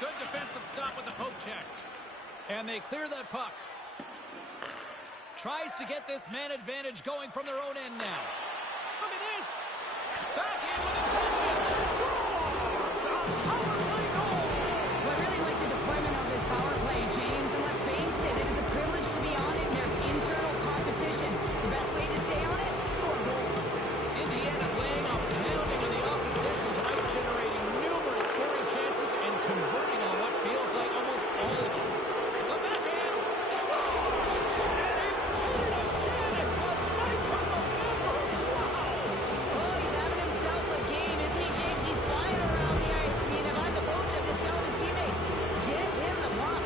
Good defensive stop with the poke check. And they clear that puck. Tries to get this man advantage going from their own end now. Look at this. Back in with intention. Scores! A power play goal. Well, I really like the deployment of this power play, James. And let's face it, it is a privilege to be on it. And there's internal competition. The best way to stay on it, score a goal. Indiana's laying a pounding on the opposition tonight, generating numerous scoring chances and converting on what feels like almost all of them. The backhand. Scores! And he put it again. It's a night on November. Wow! Oh, he's having himself a game, isn't he, James? He's flying around the ice. I mean, if I'm the coach, I'm just telling his teammates, get him the puck.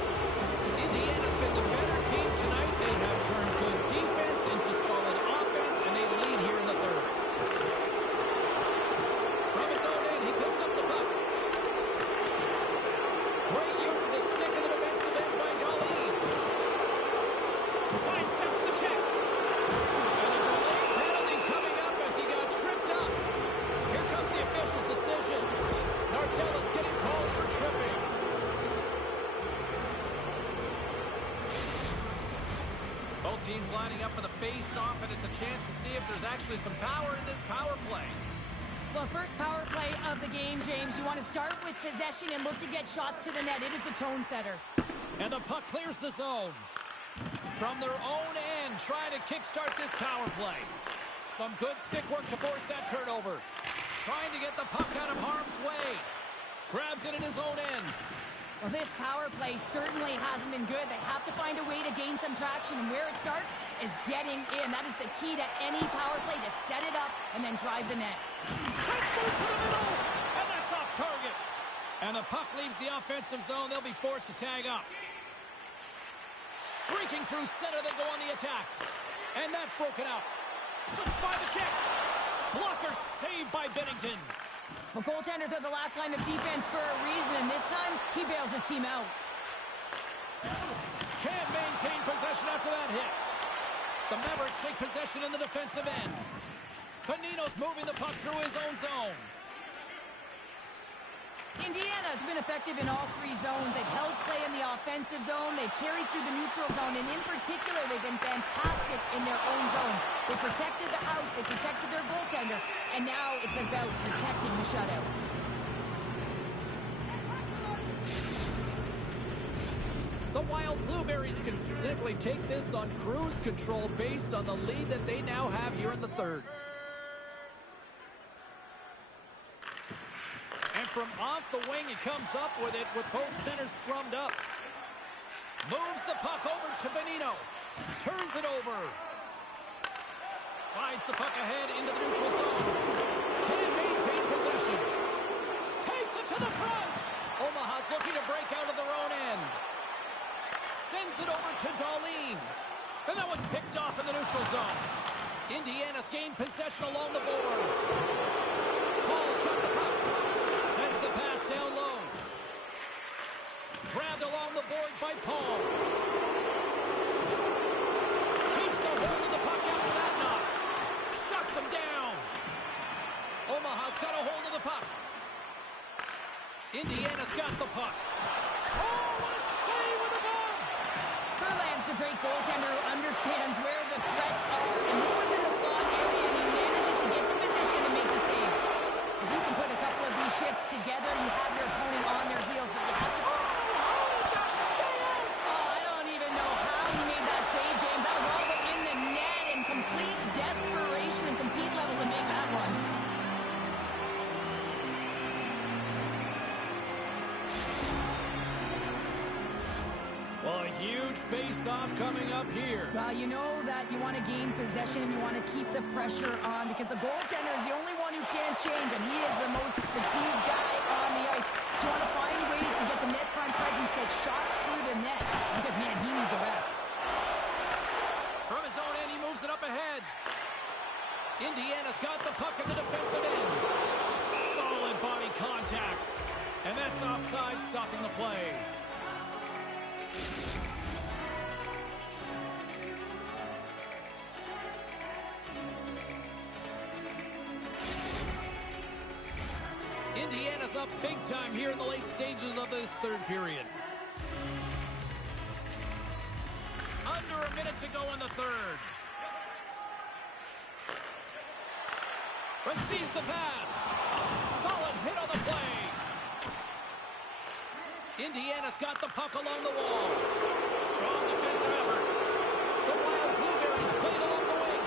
Indiana's been the better team tonight. They have turned good defense into solid offense, and they lead here in the third. From his own end, he picks up the puck. Great use of the stick in the defensive end by Darlene. Sidesteps the check. And a delayed penalty coming up as he got tripped up. Here comes the official's decision. Nartel is getting called for tripping. Both teams lining up for the face-off, and it's a chance to see if there's actually some power in this power play. Well, first power play of the game, James. You want to start with possession and look to get shots to the net. It is the tone setter. And the puck clears the zone. From their own end, trying to kickstart this power play. Some good stick work to force that turnover. Trying to get the puck out of harm's way. Grabs it in his own end. Well, this power play certainly hasn't been good. They have to find a way to gain some traction, and where it starts is getting in. That is the key to any power play, to set it up and then drive the net. Let's move to the middle, and that's off target. And the puck leaves the offensive zone. They'll be forced to tag up. Streaking through center, they go on the attack. And that's broken up. Slips by the check. Blocker saved by Bennington. Well, goaltenders are the last line of defense for a reason, and this time, he bails his team out. Can't maintain possession after that hit. The Mavericks take possession in the defensive end. Bonino's moving the puck through his own zone. Indiana has been effective in all three zones. They've held play in the offensive zone. They've carried through the neutral zone. And in particular, they've been fantastic in their own zone. They protected the house. They protected their goaltender. And now it's about protecting the shutout. The Wild Blueberries can simply take this on cruise control based on the lead that they now have here in the third. And from off the wing, he comes up with it with both centers scrummed up. Moves the puck over to Bonino. Turns it over. Slides the puck ahead into the neutral zone. Can't maintain possession. Takes it to the front. Omaha's looking to break out of their own end. Sends it over to Darlene. And that one's picked off in the neutral zone. Indiana's gained possession along the boards. Paul's got the puck. Sends the pass down low. Grabbed along the boards by Paul. Keeps a hold of the puck after that knock. Shuts him down. Omaha's got a hold of the puck. Indiana's got the puck. Oh, what a save with the ball! Verland's a great goaltender who understands where the threats are. And this one's in the slot area, and he manages to get to position and make the save. If you can put a couple of these shifts together, you have your opponent on their heels, but you have to... I don't even know how he made that save, James. That was all but in the net, and complete desperation and compete level to make that one. Well, a huge face-off coming up here. Well, you know that you want to gain possession and you want to keep the pressure on because the goaltender is the only one who can't change, and he is the most fatigued guy on the ice. So you want to find ways to get some net front presence, get shots through the net because, man, he needs a rest. From his own end, he moves it up ahead. Indiana's got the puck in the defensive end. Solid body contact. And that's offside, stopping the play. Indiana's up big time here in the late stages of this third period. Under a minute to go in the third. Receives the pass. Solid hit on the play. Indiana's got the puck along the wall. Strong defensive effort. The Wild Blueberries played along the wing.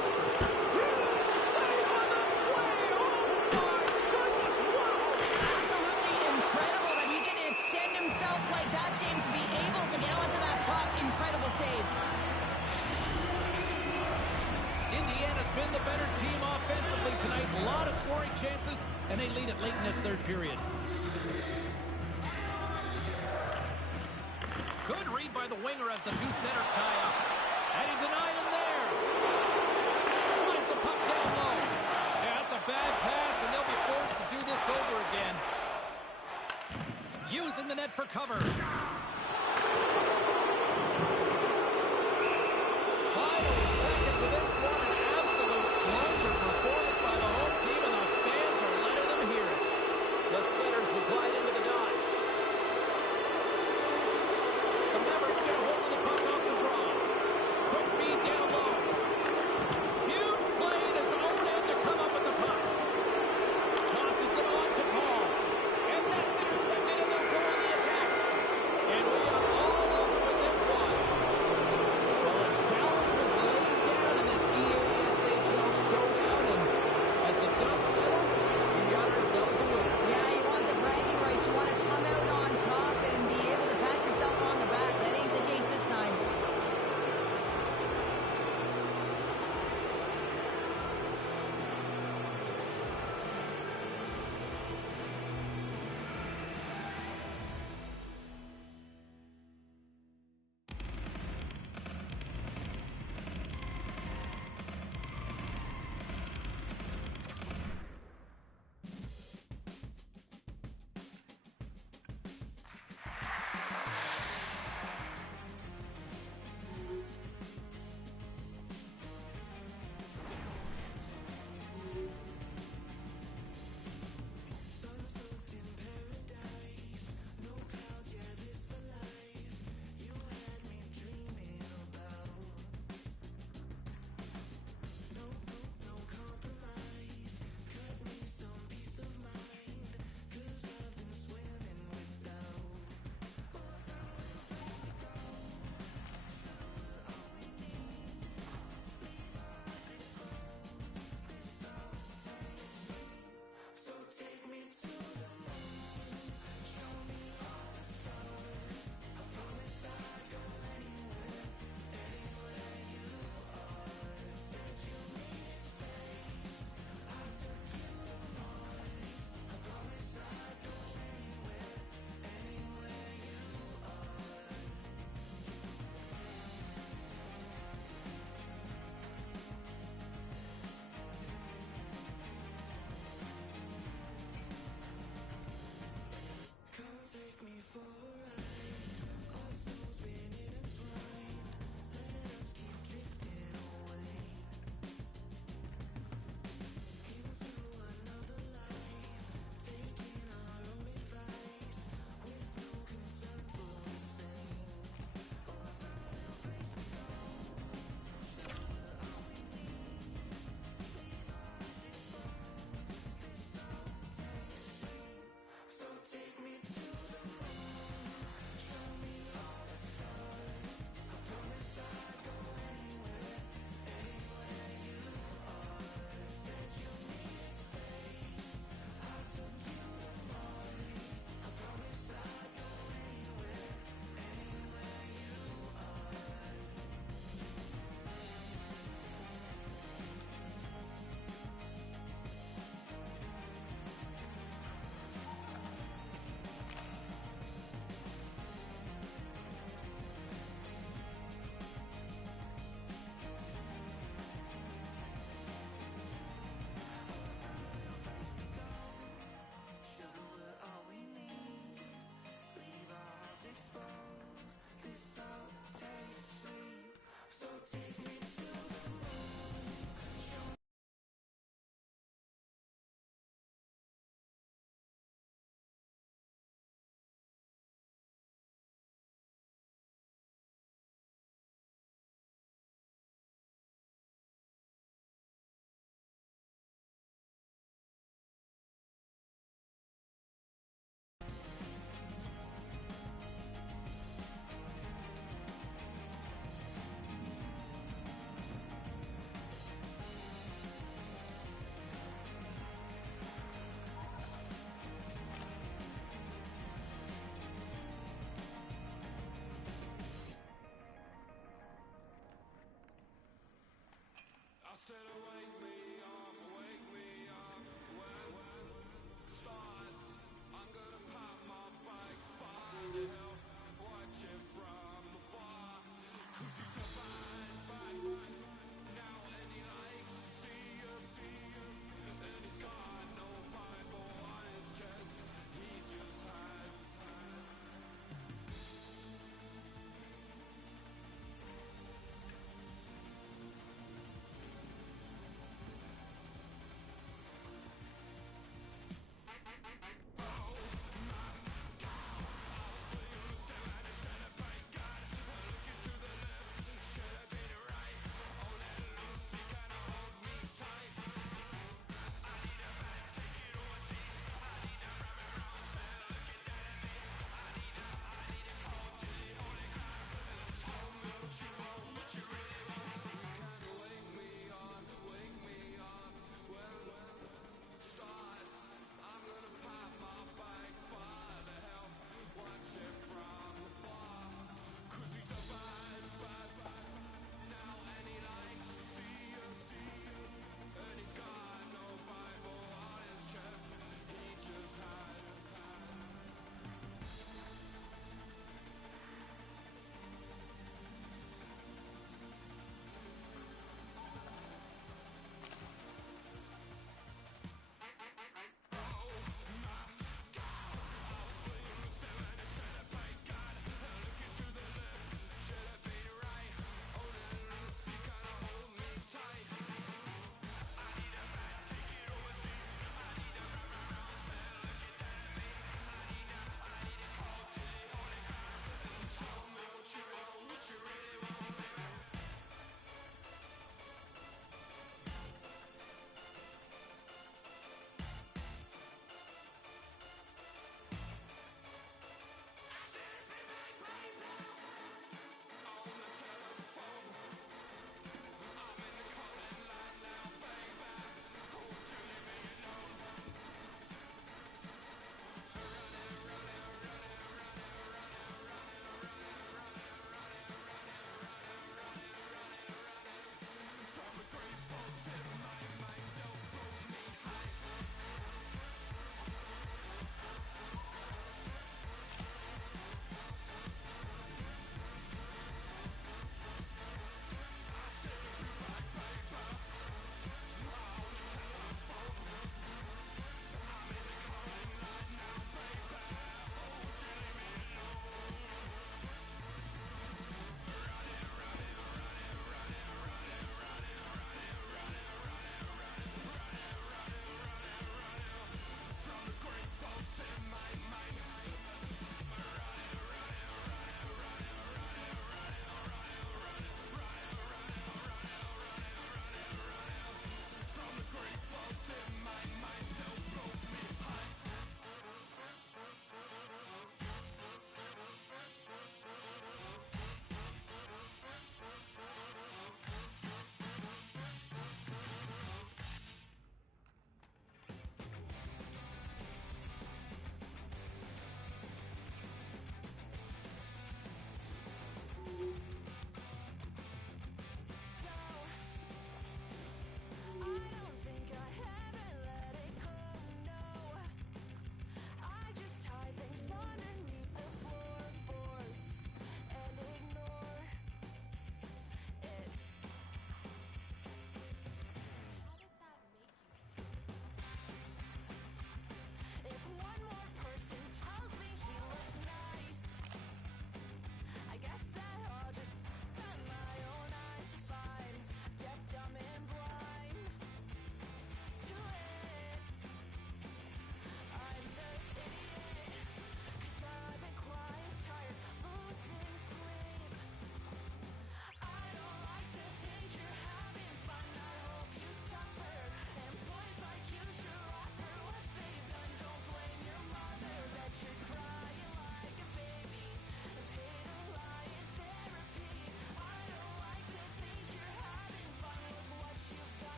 Huge save on the play. Oh, my goodness. Wow. Absolutely incredible that he can extend himself like that, James, to be able to get onto that puck. Incredible save. Indiana's been the better team offensively tonight. A lot of scoring chances, and they lead it late in this third period. Good read by the winger as the two centers tie up. And he denied him there. Slides the puck down low. Yeah, that's a bad pass, and they'll be forced to do this over again. Using the net for cover. Final second to this one. An absolute clunker performance by the home team, and the fans are letting them hear it. The centers will glide into the dot. The Mavericks get a hold of the puck off the draw. Quick feed down low. Huge play in his own end to come up with the puck. Tosses it on to Paul. And that's intercepted, and they'll go on the attack. And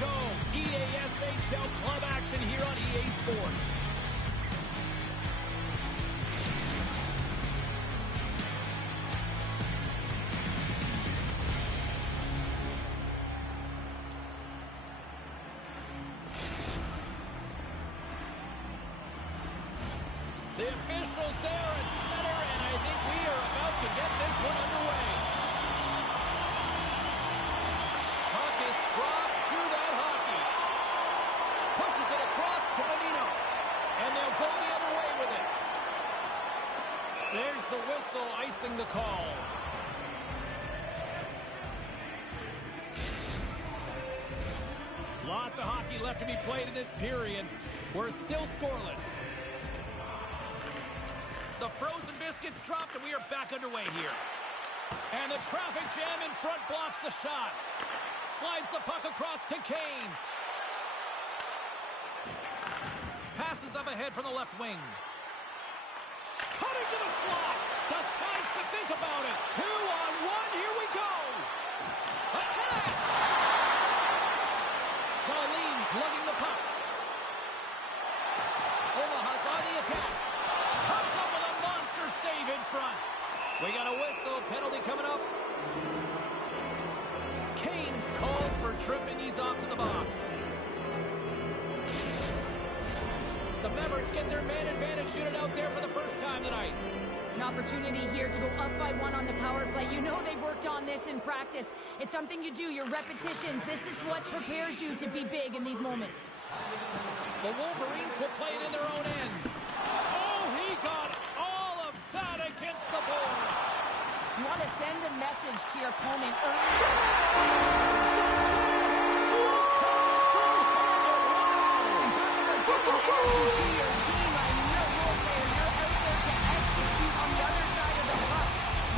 go. EASHL club action here on EA Sports. The officials there at center, and I think we are about to get this one underway. Puck is dropped through that hockey. Pushes it across to Bonino. And they'll go the other way with it. There's the whistle icing the call. Lots of hockey left to be played in this period. We're still scoreless. The frozen biscuits dropped, and we are back underway here. And the traffic jam in front blocks the shot. Slides the puck across to Kane. Passes up ahead from the left wing. Cutting to the slot. Decides to think about it. 2-on-1. Here we go. A pass. Darlene's lugging the puck. Omaha's on the attack. Comes up with a monster save in front. We got a whistle. Penalty coming up. Kane's called for tripping. He's off to the box. The Mavericks get their man advantage unit out there for the first time tonight. An opportunity here to go up by 1 on the power play. You know they've worked on this in practice. It's something you do, your repetitions. This is what prepares you to be big in these moments. The Wolverines will play it in their own end. Oh, he got all of that against the boards. You want to send a message to your opponent early. Giving energy to your team. I mean, you're a role player. You're out there to execute on the other side of the puck.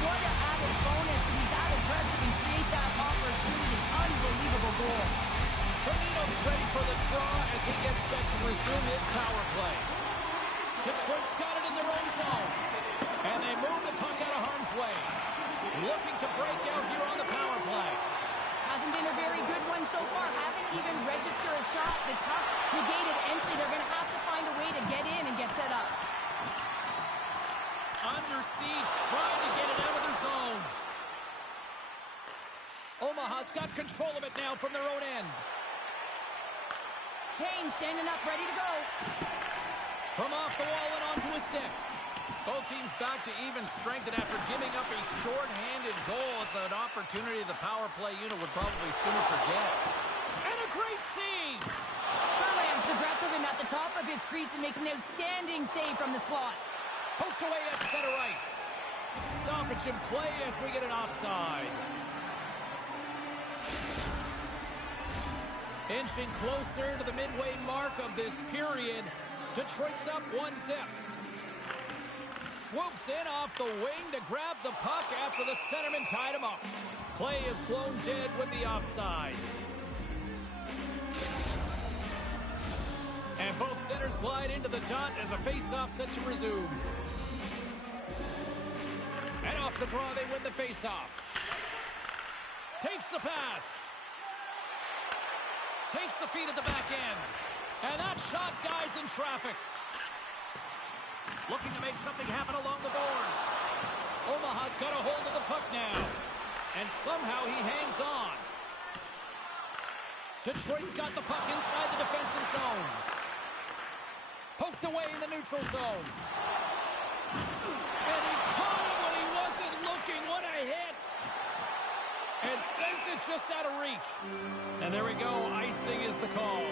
What an added bonus to be that aggressive and create that opportunity. Unbelievable goal. Bonino's ready for the draw as he gets set to resume his power play. Detroit's got it in their own zone. And they move the puck out of harm's way. Looking to break out here on the power play. Hasn't been a very good one so far. Haven't even registered a shot. The tough negated entry. They're going to have to find a way to get in and get set up. Under siege, trying to get it out of their zone. Omaha's got control of it now from their own end. Kane standing up, ready to go. From off the wall and onto his stick. Both teams back to even strength, and after giving up a short-handed goal, it's an opportunity the power play unit would probably sooner forget. And a great save! Verland's aggressive and at the top of his crease and makes an outstanding save from the slot. Poked away at center ice. Stoppage in play as we get an offside. Inching closer to the midway mark of this period. Detroit's up 1-0. Swoops in off the wing to grab the puck after the centerman tied him up. Play is blown dead with the offside. And both centers glide into the dot as a face-off set to resume. And off the draw, they win the face-off. Takes the pass. Takes the feed at the back end. And that shot dies in traffic. Looking to make something happen along the boards. Omaha's got a hold of the puck now. And somehow he hangs on. Detroit's got the puck inside the defensive zone. Poked away in the neutral zone. And he caught him when he wasn't looking. What a hit. And sends it just out of reach. And there we go. Icing is the call.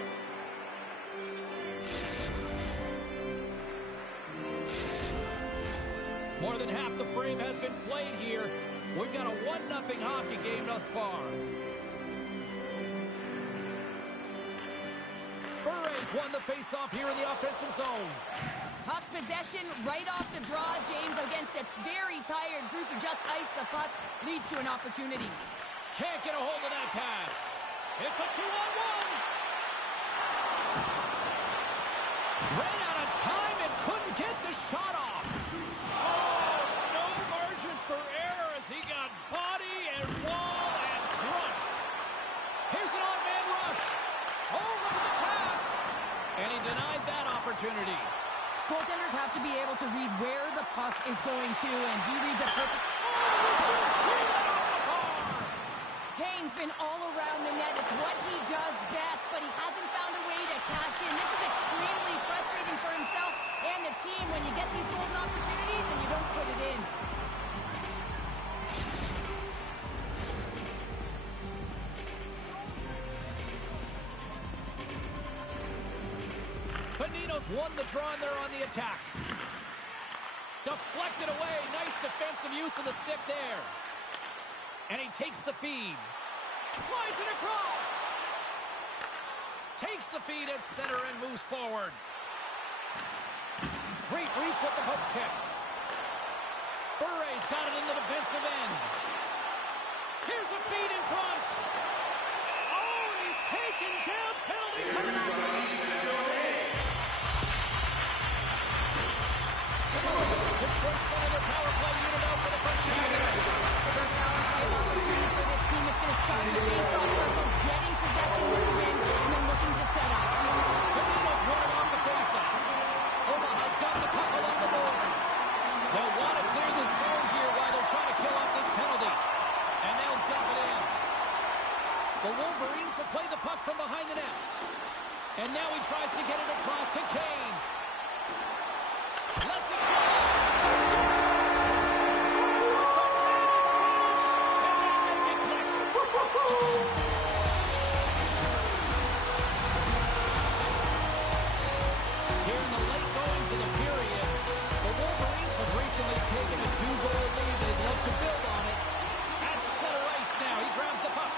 More than half the frame has been played here. We've got a 1-0 hockey game thus far. Buray's won the faceoff here in the offensive zone. Puck possession right off the draw, James, against a very tired group who just iced the puck, leads to an opportunity. Can't get a hold of that pass. It's a 2-on-1. Ran out of time and couldn't get the shot off. Oh, no margin for error as he got body and wall and crushed. Here's an on-man rush. read where the puck is going to, and he reads a perfect... Kane's been all around the net. It's what he does best, but he hasn't found a way to cash in. This is extremely frustrating for himself and the team when you get these golden opportunities and you don't put it in. Bonino's won the draw and they're on the attack. Deflected away. Nice defensive use of the stick there. And he takes the feed. Slides it across. Takes the feed at center and moves forward. Great reach with the hook check. Bure's got it in the defensive end. Here's a feed in front. Oh, he's taken down. Penalty coming up. Detroit sending their power play unit out for the first time. The first power play opportunity for this team is going to start the face-off circle, getting possession movement, and then looking to set up. Bonino's running off the face-off. Omaha's got the puck along the boards. They'll want to clear the zone here while they're trying to kill off this penalty. And they'll dump it in. The Wolverines have played the puck from behind the net. And now he tries to get it across to Kane. Let's it go. Here in the late goings of the period, the Wolverines have recently taken a 2-goal lead. They'd love to build on it. At center ice now, he grabs the puck.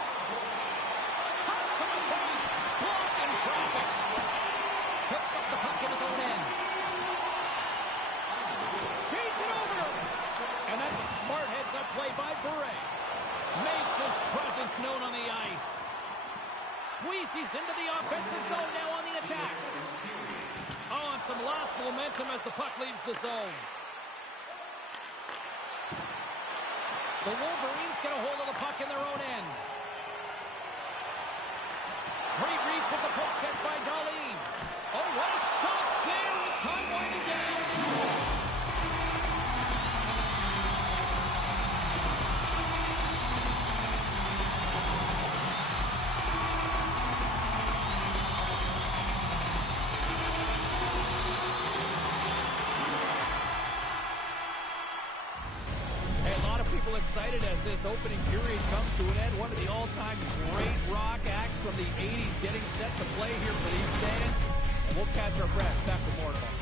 Cuts to the point, blocked in traffic. Picks up the puck in his own end. Feeds it over. And that's a smart heads-up play by Bure. Makes his presence known on the ice. Squeezes into the offensive zone now on the attack. Oh, and some lost momentum as the puck leaves the zone. The Wolverines get a hold of the puck in their own end. Great reach with the poke check by Darlene. Oh, what a stop there with time winding down. Excited as this opening period comes to an end. One of the all-time great rock acts from the 80s getting set to play here for these fans. And we'll catch our breath. Back with more tomorrow.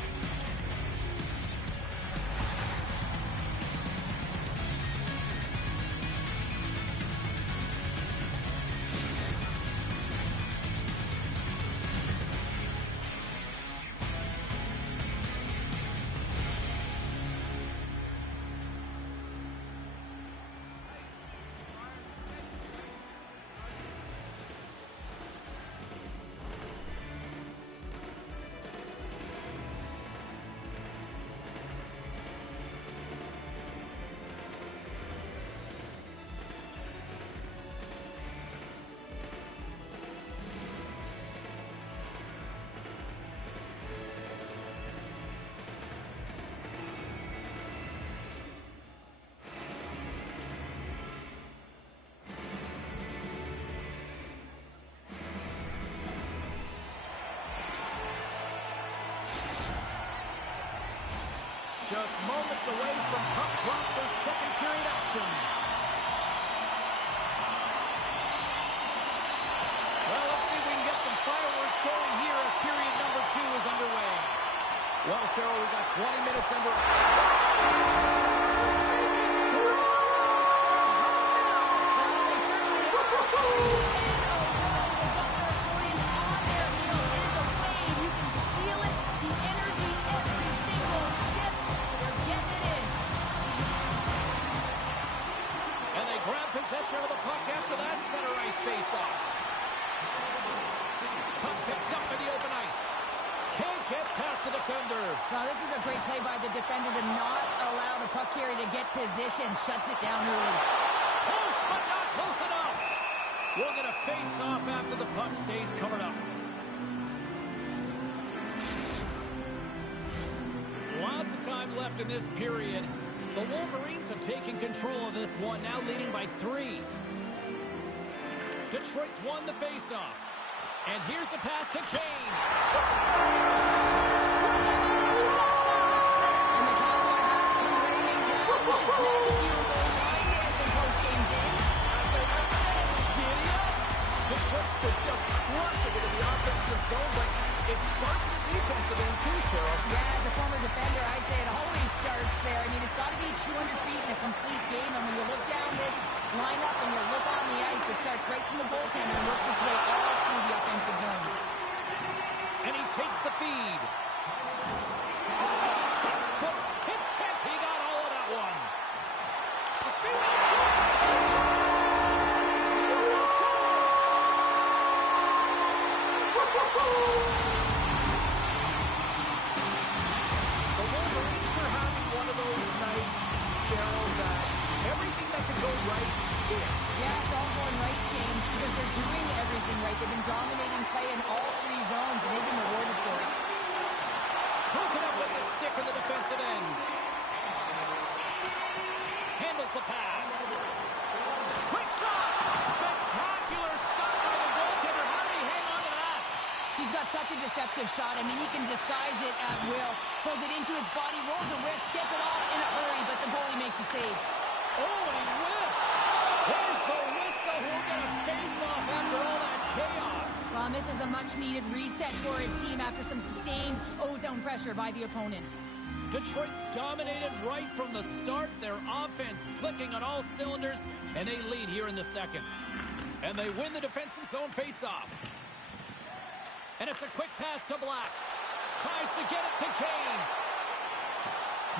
Just moments away from puck drop for second period action. Well, let's see if we can get some fireworks going here as period number 2 is underway. Well, Cheryl, we got 20 minutes under. Possession of the puck after that center ice face-off. Puck picked up in the open ice. Can't get past the defender. Now, this is a great play by the defender to not allow the puck carrier to get position. Shuts it down early. Close, but not close enough. We'll get a face-off after the puck stays covered up. Lots lots of time left in this period. The Wolverines have taken control of this one, now leading by 3. Detroit's won the faceoff. And here's the pass to Kane. And the Cowboy has come raining down. We should snag a few of those ideas in post-game, James. Detroit could just crush it into the offensive zone, but it starts the defensive end too, Cheryl. Yeah, as a former defender, I'd say it always starts there. I mean, it's got to be 200 feet in a complete game, and when you look down this lineup and you look on the ice, it starts right from the goaltender and works its way all through the offensive zone. And he takes the feed. Textbook hip check. He got all of that one. A feed. The Wolverines are having one of those nights, Cheryl, that everything that can go right is. Yeah, it's all going right, James, because they're doing everything right. They've been dominating play in all 3 zones, and they've been rewarded for it. Broken up with the stick in the defensive end. Handles the pass. Quick shot! Spectacular stop by the goaltender. How did he hang on to that? He's got such a deceptive shot. I mean, he can disguise it at will. Pulls it into his body, rolls a wrist, gets it off in a hurry, but the goalie makes the save. Oh, and he whiffs. There's the whistle. He'll get a face-off after all that chaos. Well, and this is a much-needed reset for his team after some sustained ozone pressure by the opponent. Detroit's dominated right from the start. Their offense clicking on all cylinders, and they lead here in the second. And they win the defensive zone face-off. And it's a quick pass to Black. Tries to get it to Kane.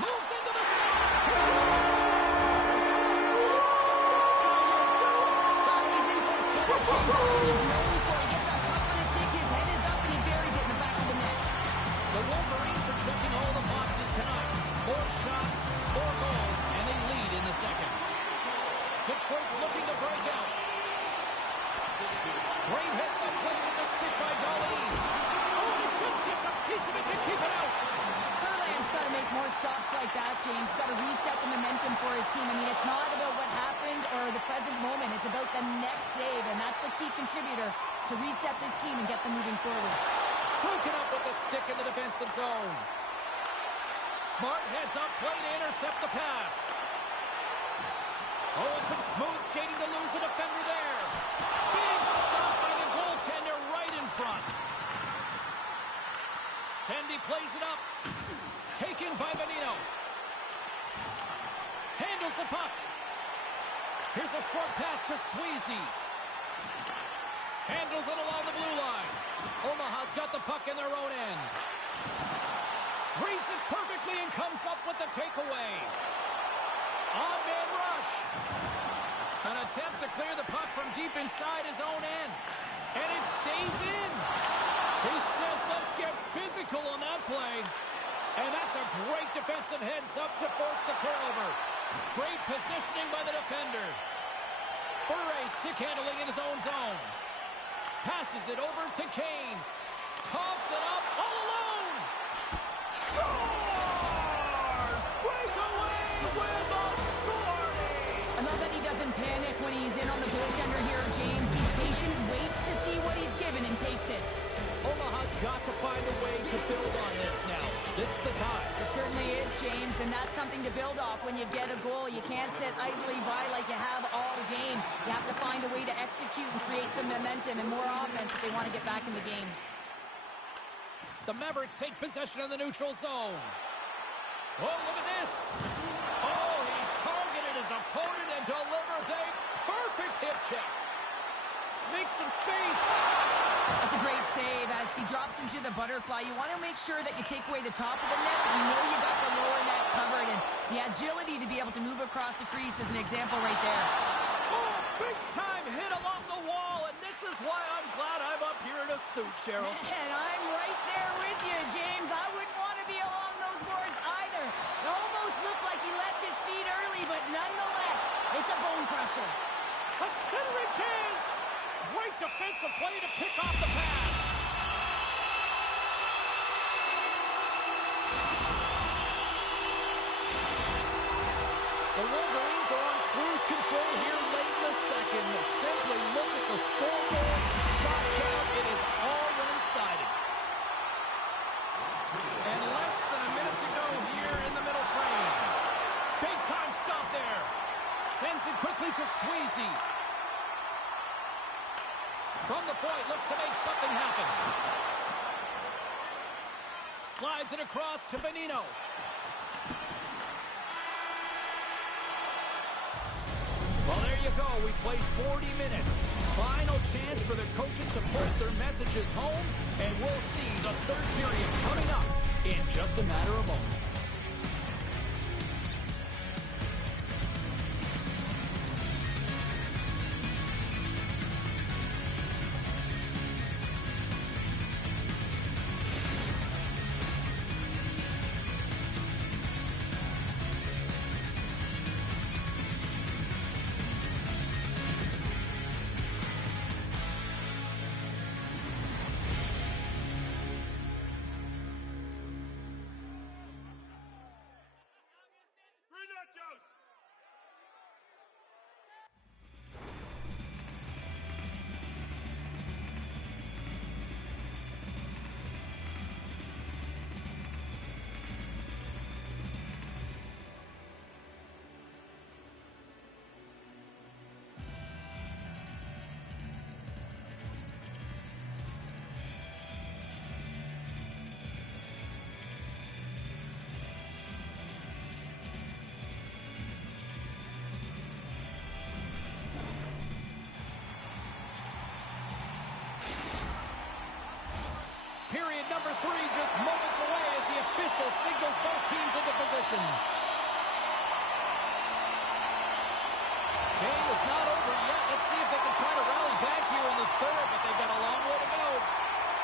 Moves into the slot. He's known for it. He gets that puck on his stick. His head is up, and he buries it in the back of the net. The Wolverines are checking all the boxes tonight. 4 shots, 4 goals, and they lead in the second. Detroit's looking to break out. Great hits up play with the stick by Darlene. Oh, and he just gets a piece of it to keep it out. Verland's got to make more stops like that, James. Got to reset the momentum for his team. I mean, it's not about what happened or the present moment. It's about the next save, and that's the key contributor to reset this team and get them moving forward. Broken up with the stick in the defensive zone. Smart heads up play to intercept the pass. Oh, and some smooth skating to lose a defender there. Big stop by the goaltender right in front. Tendy plays it up. Taken by Benino. Handles the puck. Here's a short pass to Sweezy. Handles it along the blue line. Omaha's got the puck in their own end. Reads it perfectly and comes up with the takeaway. On-man rush. An attempt to clear the puck from deep inside his own end. And it stays in. He says, let's get physical on that play. And that's a great defensive heads-up to force the turnover. Great positioning by the defender. Bure stick handling in his own zone. Passes it over to Kane. Coughs it up all alone. Scores! Breakaway with authority! I love that he doesn't panic when he's in on the goaltender here, James. He's patient, waits to see what he's given, and takes it. Omaha's got to find a way to build on this now. This is the time. It certainly is, James, and that's something to build off when you get a goal. You can't sit idly by like you have all game. You have to find a way to execute and create some momentum and more offense if they want to get back in the game. The Mavericks take possession of the neutral zone. Oh, look at this. Oh, he targeted his opponent and delivers a perfect hip check. Makes some space. That's a great save as he drops into the butterfly. You want to make sure that you take away the top of the net, but you know you got the lower net covered, and the agility to be able to move across the crease is an example right there. Oh, big time hit along the wall, and this is why I'm glad I'm up here in a suit, Cheryl. And I'm right there with you, James. I wouldn't want to be along those boards either. It almost looked like he left his feet early, but nonetheless, it's a bone crusher. A centering chance. Great defensive play to pick off the pass. From the point, looks to make something happen. Slides it across to Bonino. Well, there you go. We played 40 minutes. Final chance for the coaches to push their messages home, and we'll see the third period coming up in just a matter of moments. Period number 3 just moments away as the official signals both teams into position. Game is not over yet. Let's see if they can try to rally back here in the third, but they've got a long way to go.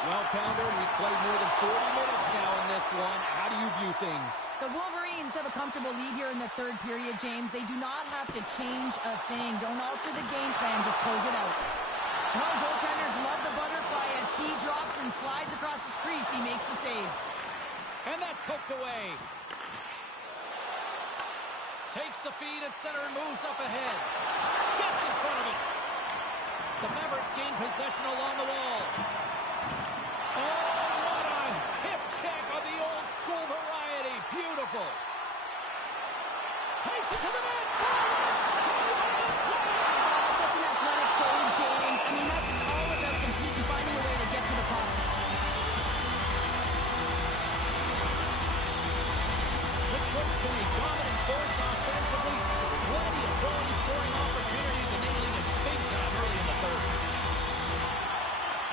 Well, Pounder, we've played more than 40 minutes now in this one. How do you view things? The Wolverines have a comfortable lead here in the third period, James. They do not have to change a thing. Don't alter the game plan. Just close it out. Oh, goaltenders love the butterfly as he drops and slides across his crease. He makes the save. And that's poked away. Takes the feed at center and moves up ahead. Gets in front of it. The Mavericks gain possession along the wall. Oh, what a hip check of the old school variety. Beautiful. Takes it to the net. Such an athletic save, James. I mean, that's just all about competing, finding a way to get to the puck. Detroit's been a dominant force offensively. Plenty of quality scoring opportunities, and they lead it big time early in the third.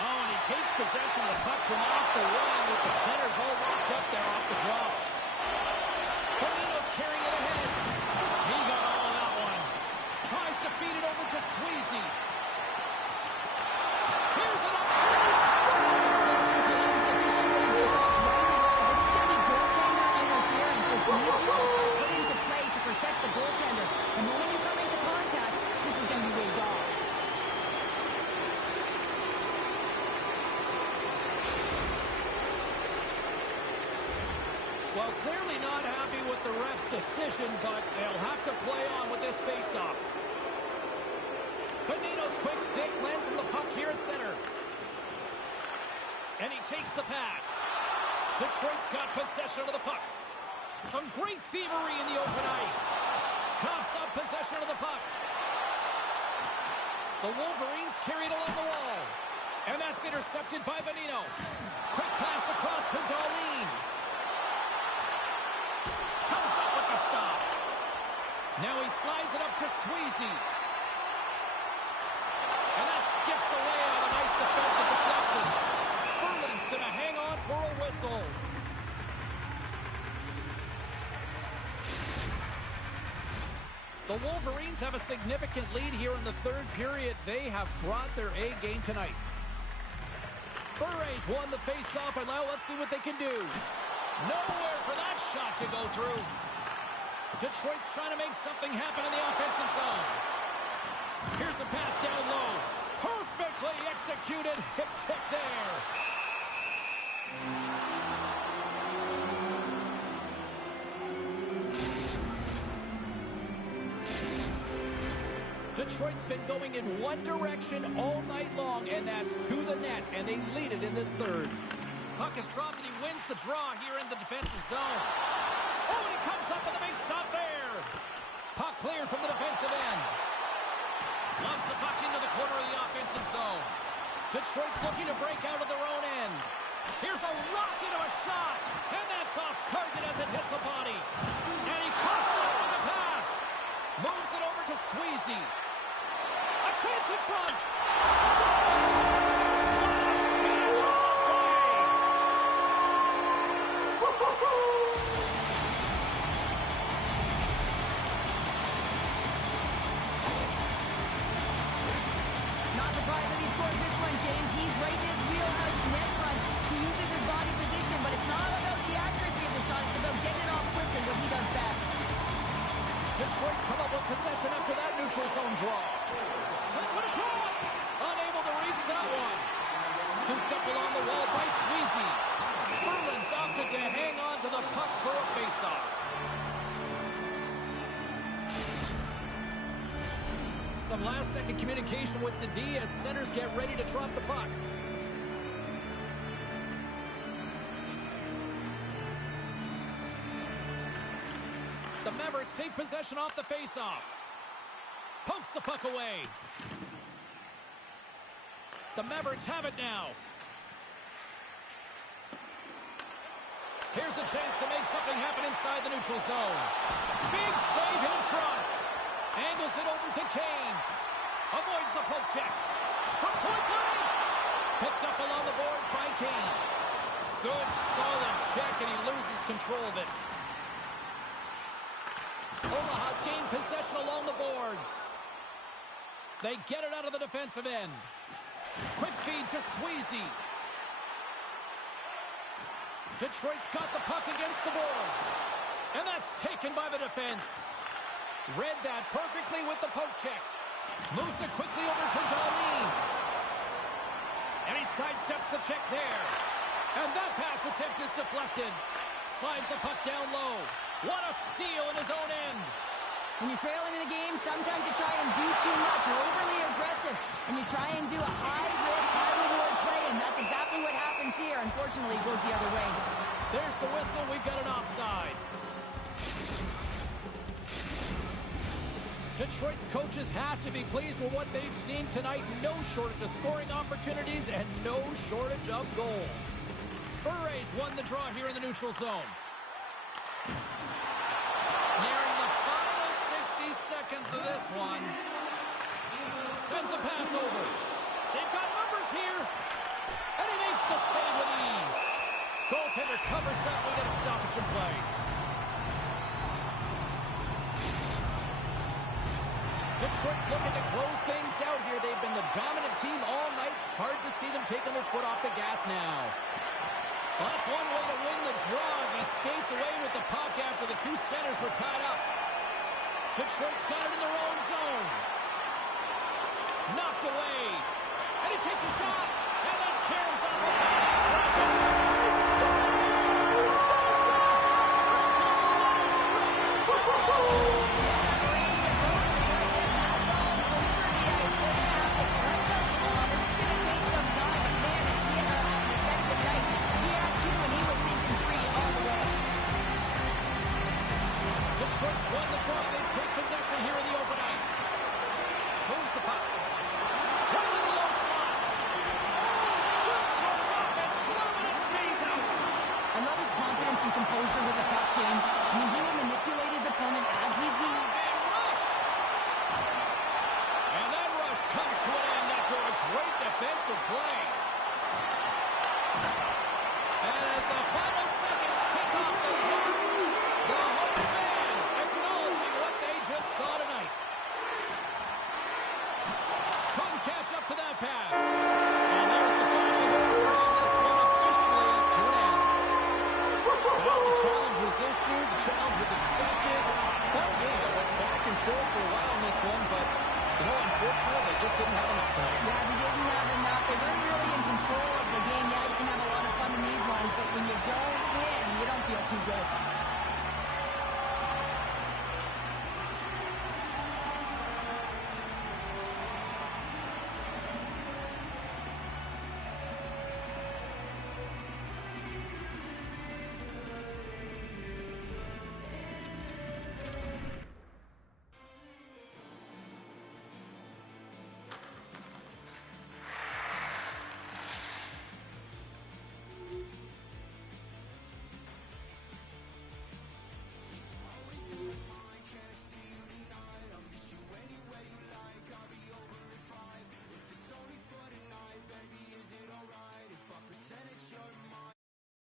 Oh, and he takes possession of the puck from off the run with the centers all locked up there off the draw. Bonino's carrying it ahead. He got all of that one. Tries to feed it over to Sweezy. Here's an James, official made this right away. This is going to be goaltender interference as these rules are put into play to protect the goaltender. The moment you come into contact, this is going to be waved off. Well, clearly not happy with the ref's decision, but they'll have to play on with this faceoff. Bonino's quick stick lands him the puck here at center. And he takes the pass. Detroit's got possession of the puck. Some great thievery in the open ice. Coughs up possession of the puck. The Wolverines carry it along the wall. And that's intercepted by Bonino. Quick pass across to Darlene. Comes up with the stop. Now he slides it up to Sweezy. And that skips away on a nice defensive deflection. Ferland's going to hang on for a whistle. The Wolverines have a significant lead here in the third period. They have brought their A game tonight. Buray's won the face-off, and now let's see what they can do. Nowhere for that shot to go through. Detroit's trying to make something happen in the offensive zone. Here's a pass down low. Perfectly executed hip check there. Detroit's been going in one direction all night long, and that's to the net, and they lead it in this third. Puck is dropped, and he wins the draw here in the defensive zone. Oh, and he comes up with a big stop there. Puck cleared from the defensive end. Loves the puck into the corner of the offensive zone. Detroit's looking to break out of their own end. Here's a rocket of a shot, and that's off target as it hits a body. And he cuts it with a pass. Moves it over to Sweezy. A chance in front. Not surprised that he scores this one, James. He's right in his wheelhouse net front. He uses his body position, but it's not about the accuracy of the shot. It's about getting it off quickly, what he does best. Detroit's come up with possession after that neutral zone draw. Sends one across. Unable to reach that one. Scooped up along the wall by Sweezy. Berlin's opted to hang on to the puck for a faceoff. Some last-second communication with the D as centers get ready to drop the puck. The Mavericks take possession off the faceoff. Pokes the puck away. The Mavericks have it now. Here's a chance to make something happen inside the neutral zone. Big save in front. Angles it over to Kane. Avoids the poke check. From point blank. Picked up along the boards by Kane. Good, solid check, and he loses control of it. Omaha's gained possession along the boards. They get it out of the defensive end. Quick feed to Sweezy. Detroit's got the puck against the boards. And that's taken by the defense. Read that perfectly with the poke check. Moves it quickly over to Darlene. And he sidesteps the check there. And that pass attempt is deflected. Slides the puck down low. What a steal in his own end. When you're trailing in a game, sometimes you try and do too much. You're overly aggressive, and you try and do a high-risk, high-reward play, and that's exactly what happens here. Unfortunately, it goes the other way. There's the whistle. We've got an offside. Detroit's coaches have to be pleased with what they've seen tonight. No shortage of scoring opportunities and no shortage of goals. Berets won the draw here in the neutral zone. Nearing the final 60 seconds of this one. Sends a pass over. They've got numbers here. And he makes the save with ease. Goaltender covers that. We get a stoppage in play. Detroit's looking to close things out here. They've been the dominant team all night. Hard to see them taking their foot off the gas now. Well, that's one way to win the draw as he skates away with the puck after the two centers were tied up. Detroit's got it in their own zone. Knocked away. And he takes a shot. And that carries on. Detroit's won the draw. They take possession here in the open ice. Moves the puck. Down in the low slot. Just goes off as glove and it stays out. I love his confidence and composure with the puck, James. I mean, he will manipulate his opponent as he's being... And that rush comes to an end after a great defensive play. And as the final seconds kick off the clock, the home fans acknowledging what they just saw tonight. Couldn't catch up to that pass. And there's the final word, bringing this one officially to an end. Well, the challenge was issued, the challenge was accepted. Fun game. It went back and forth for a while in this one, but, you know, unfortunately, they just didn't have enough tonight. Yeah, they didn't have enough. They weren't really in control of the game. Yeah, you can have a lot of fun in these ones, but when you don't win, you don't feel too good.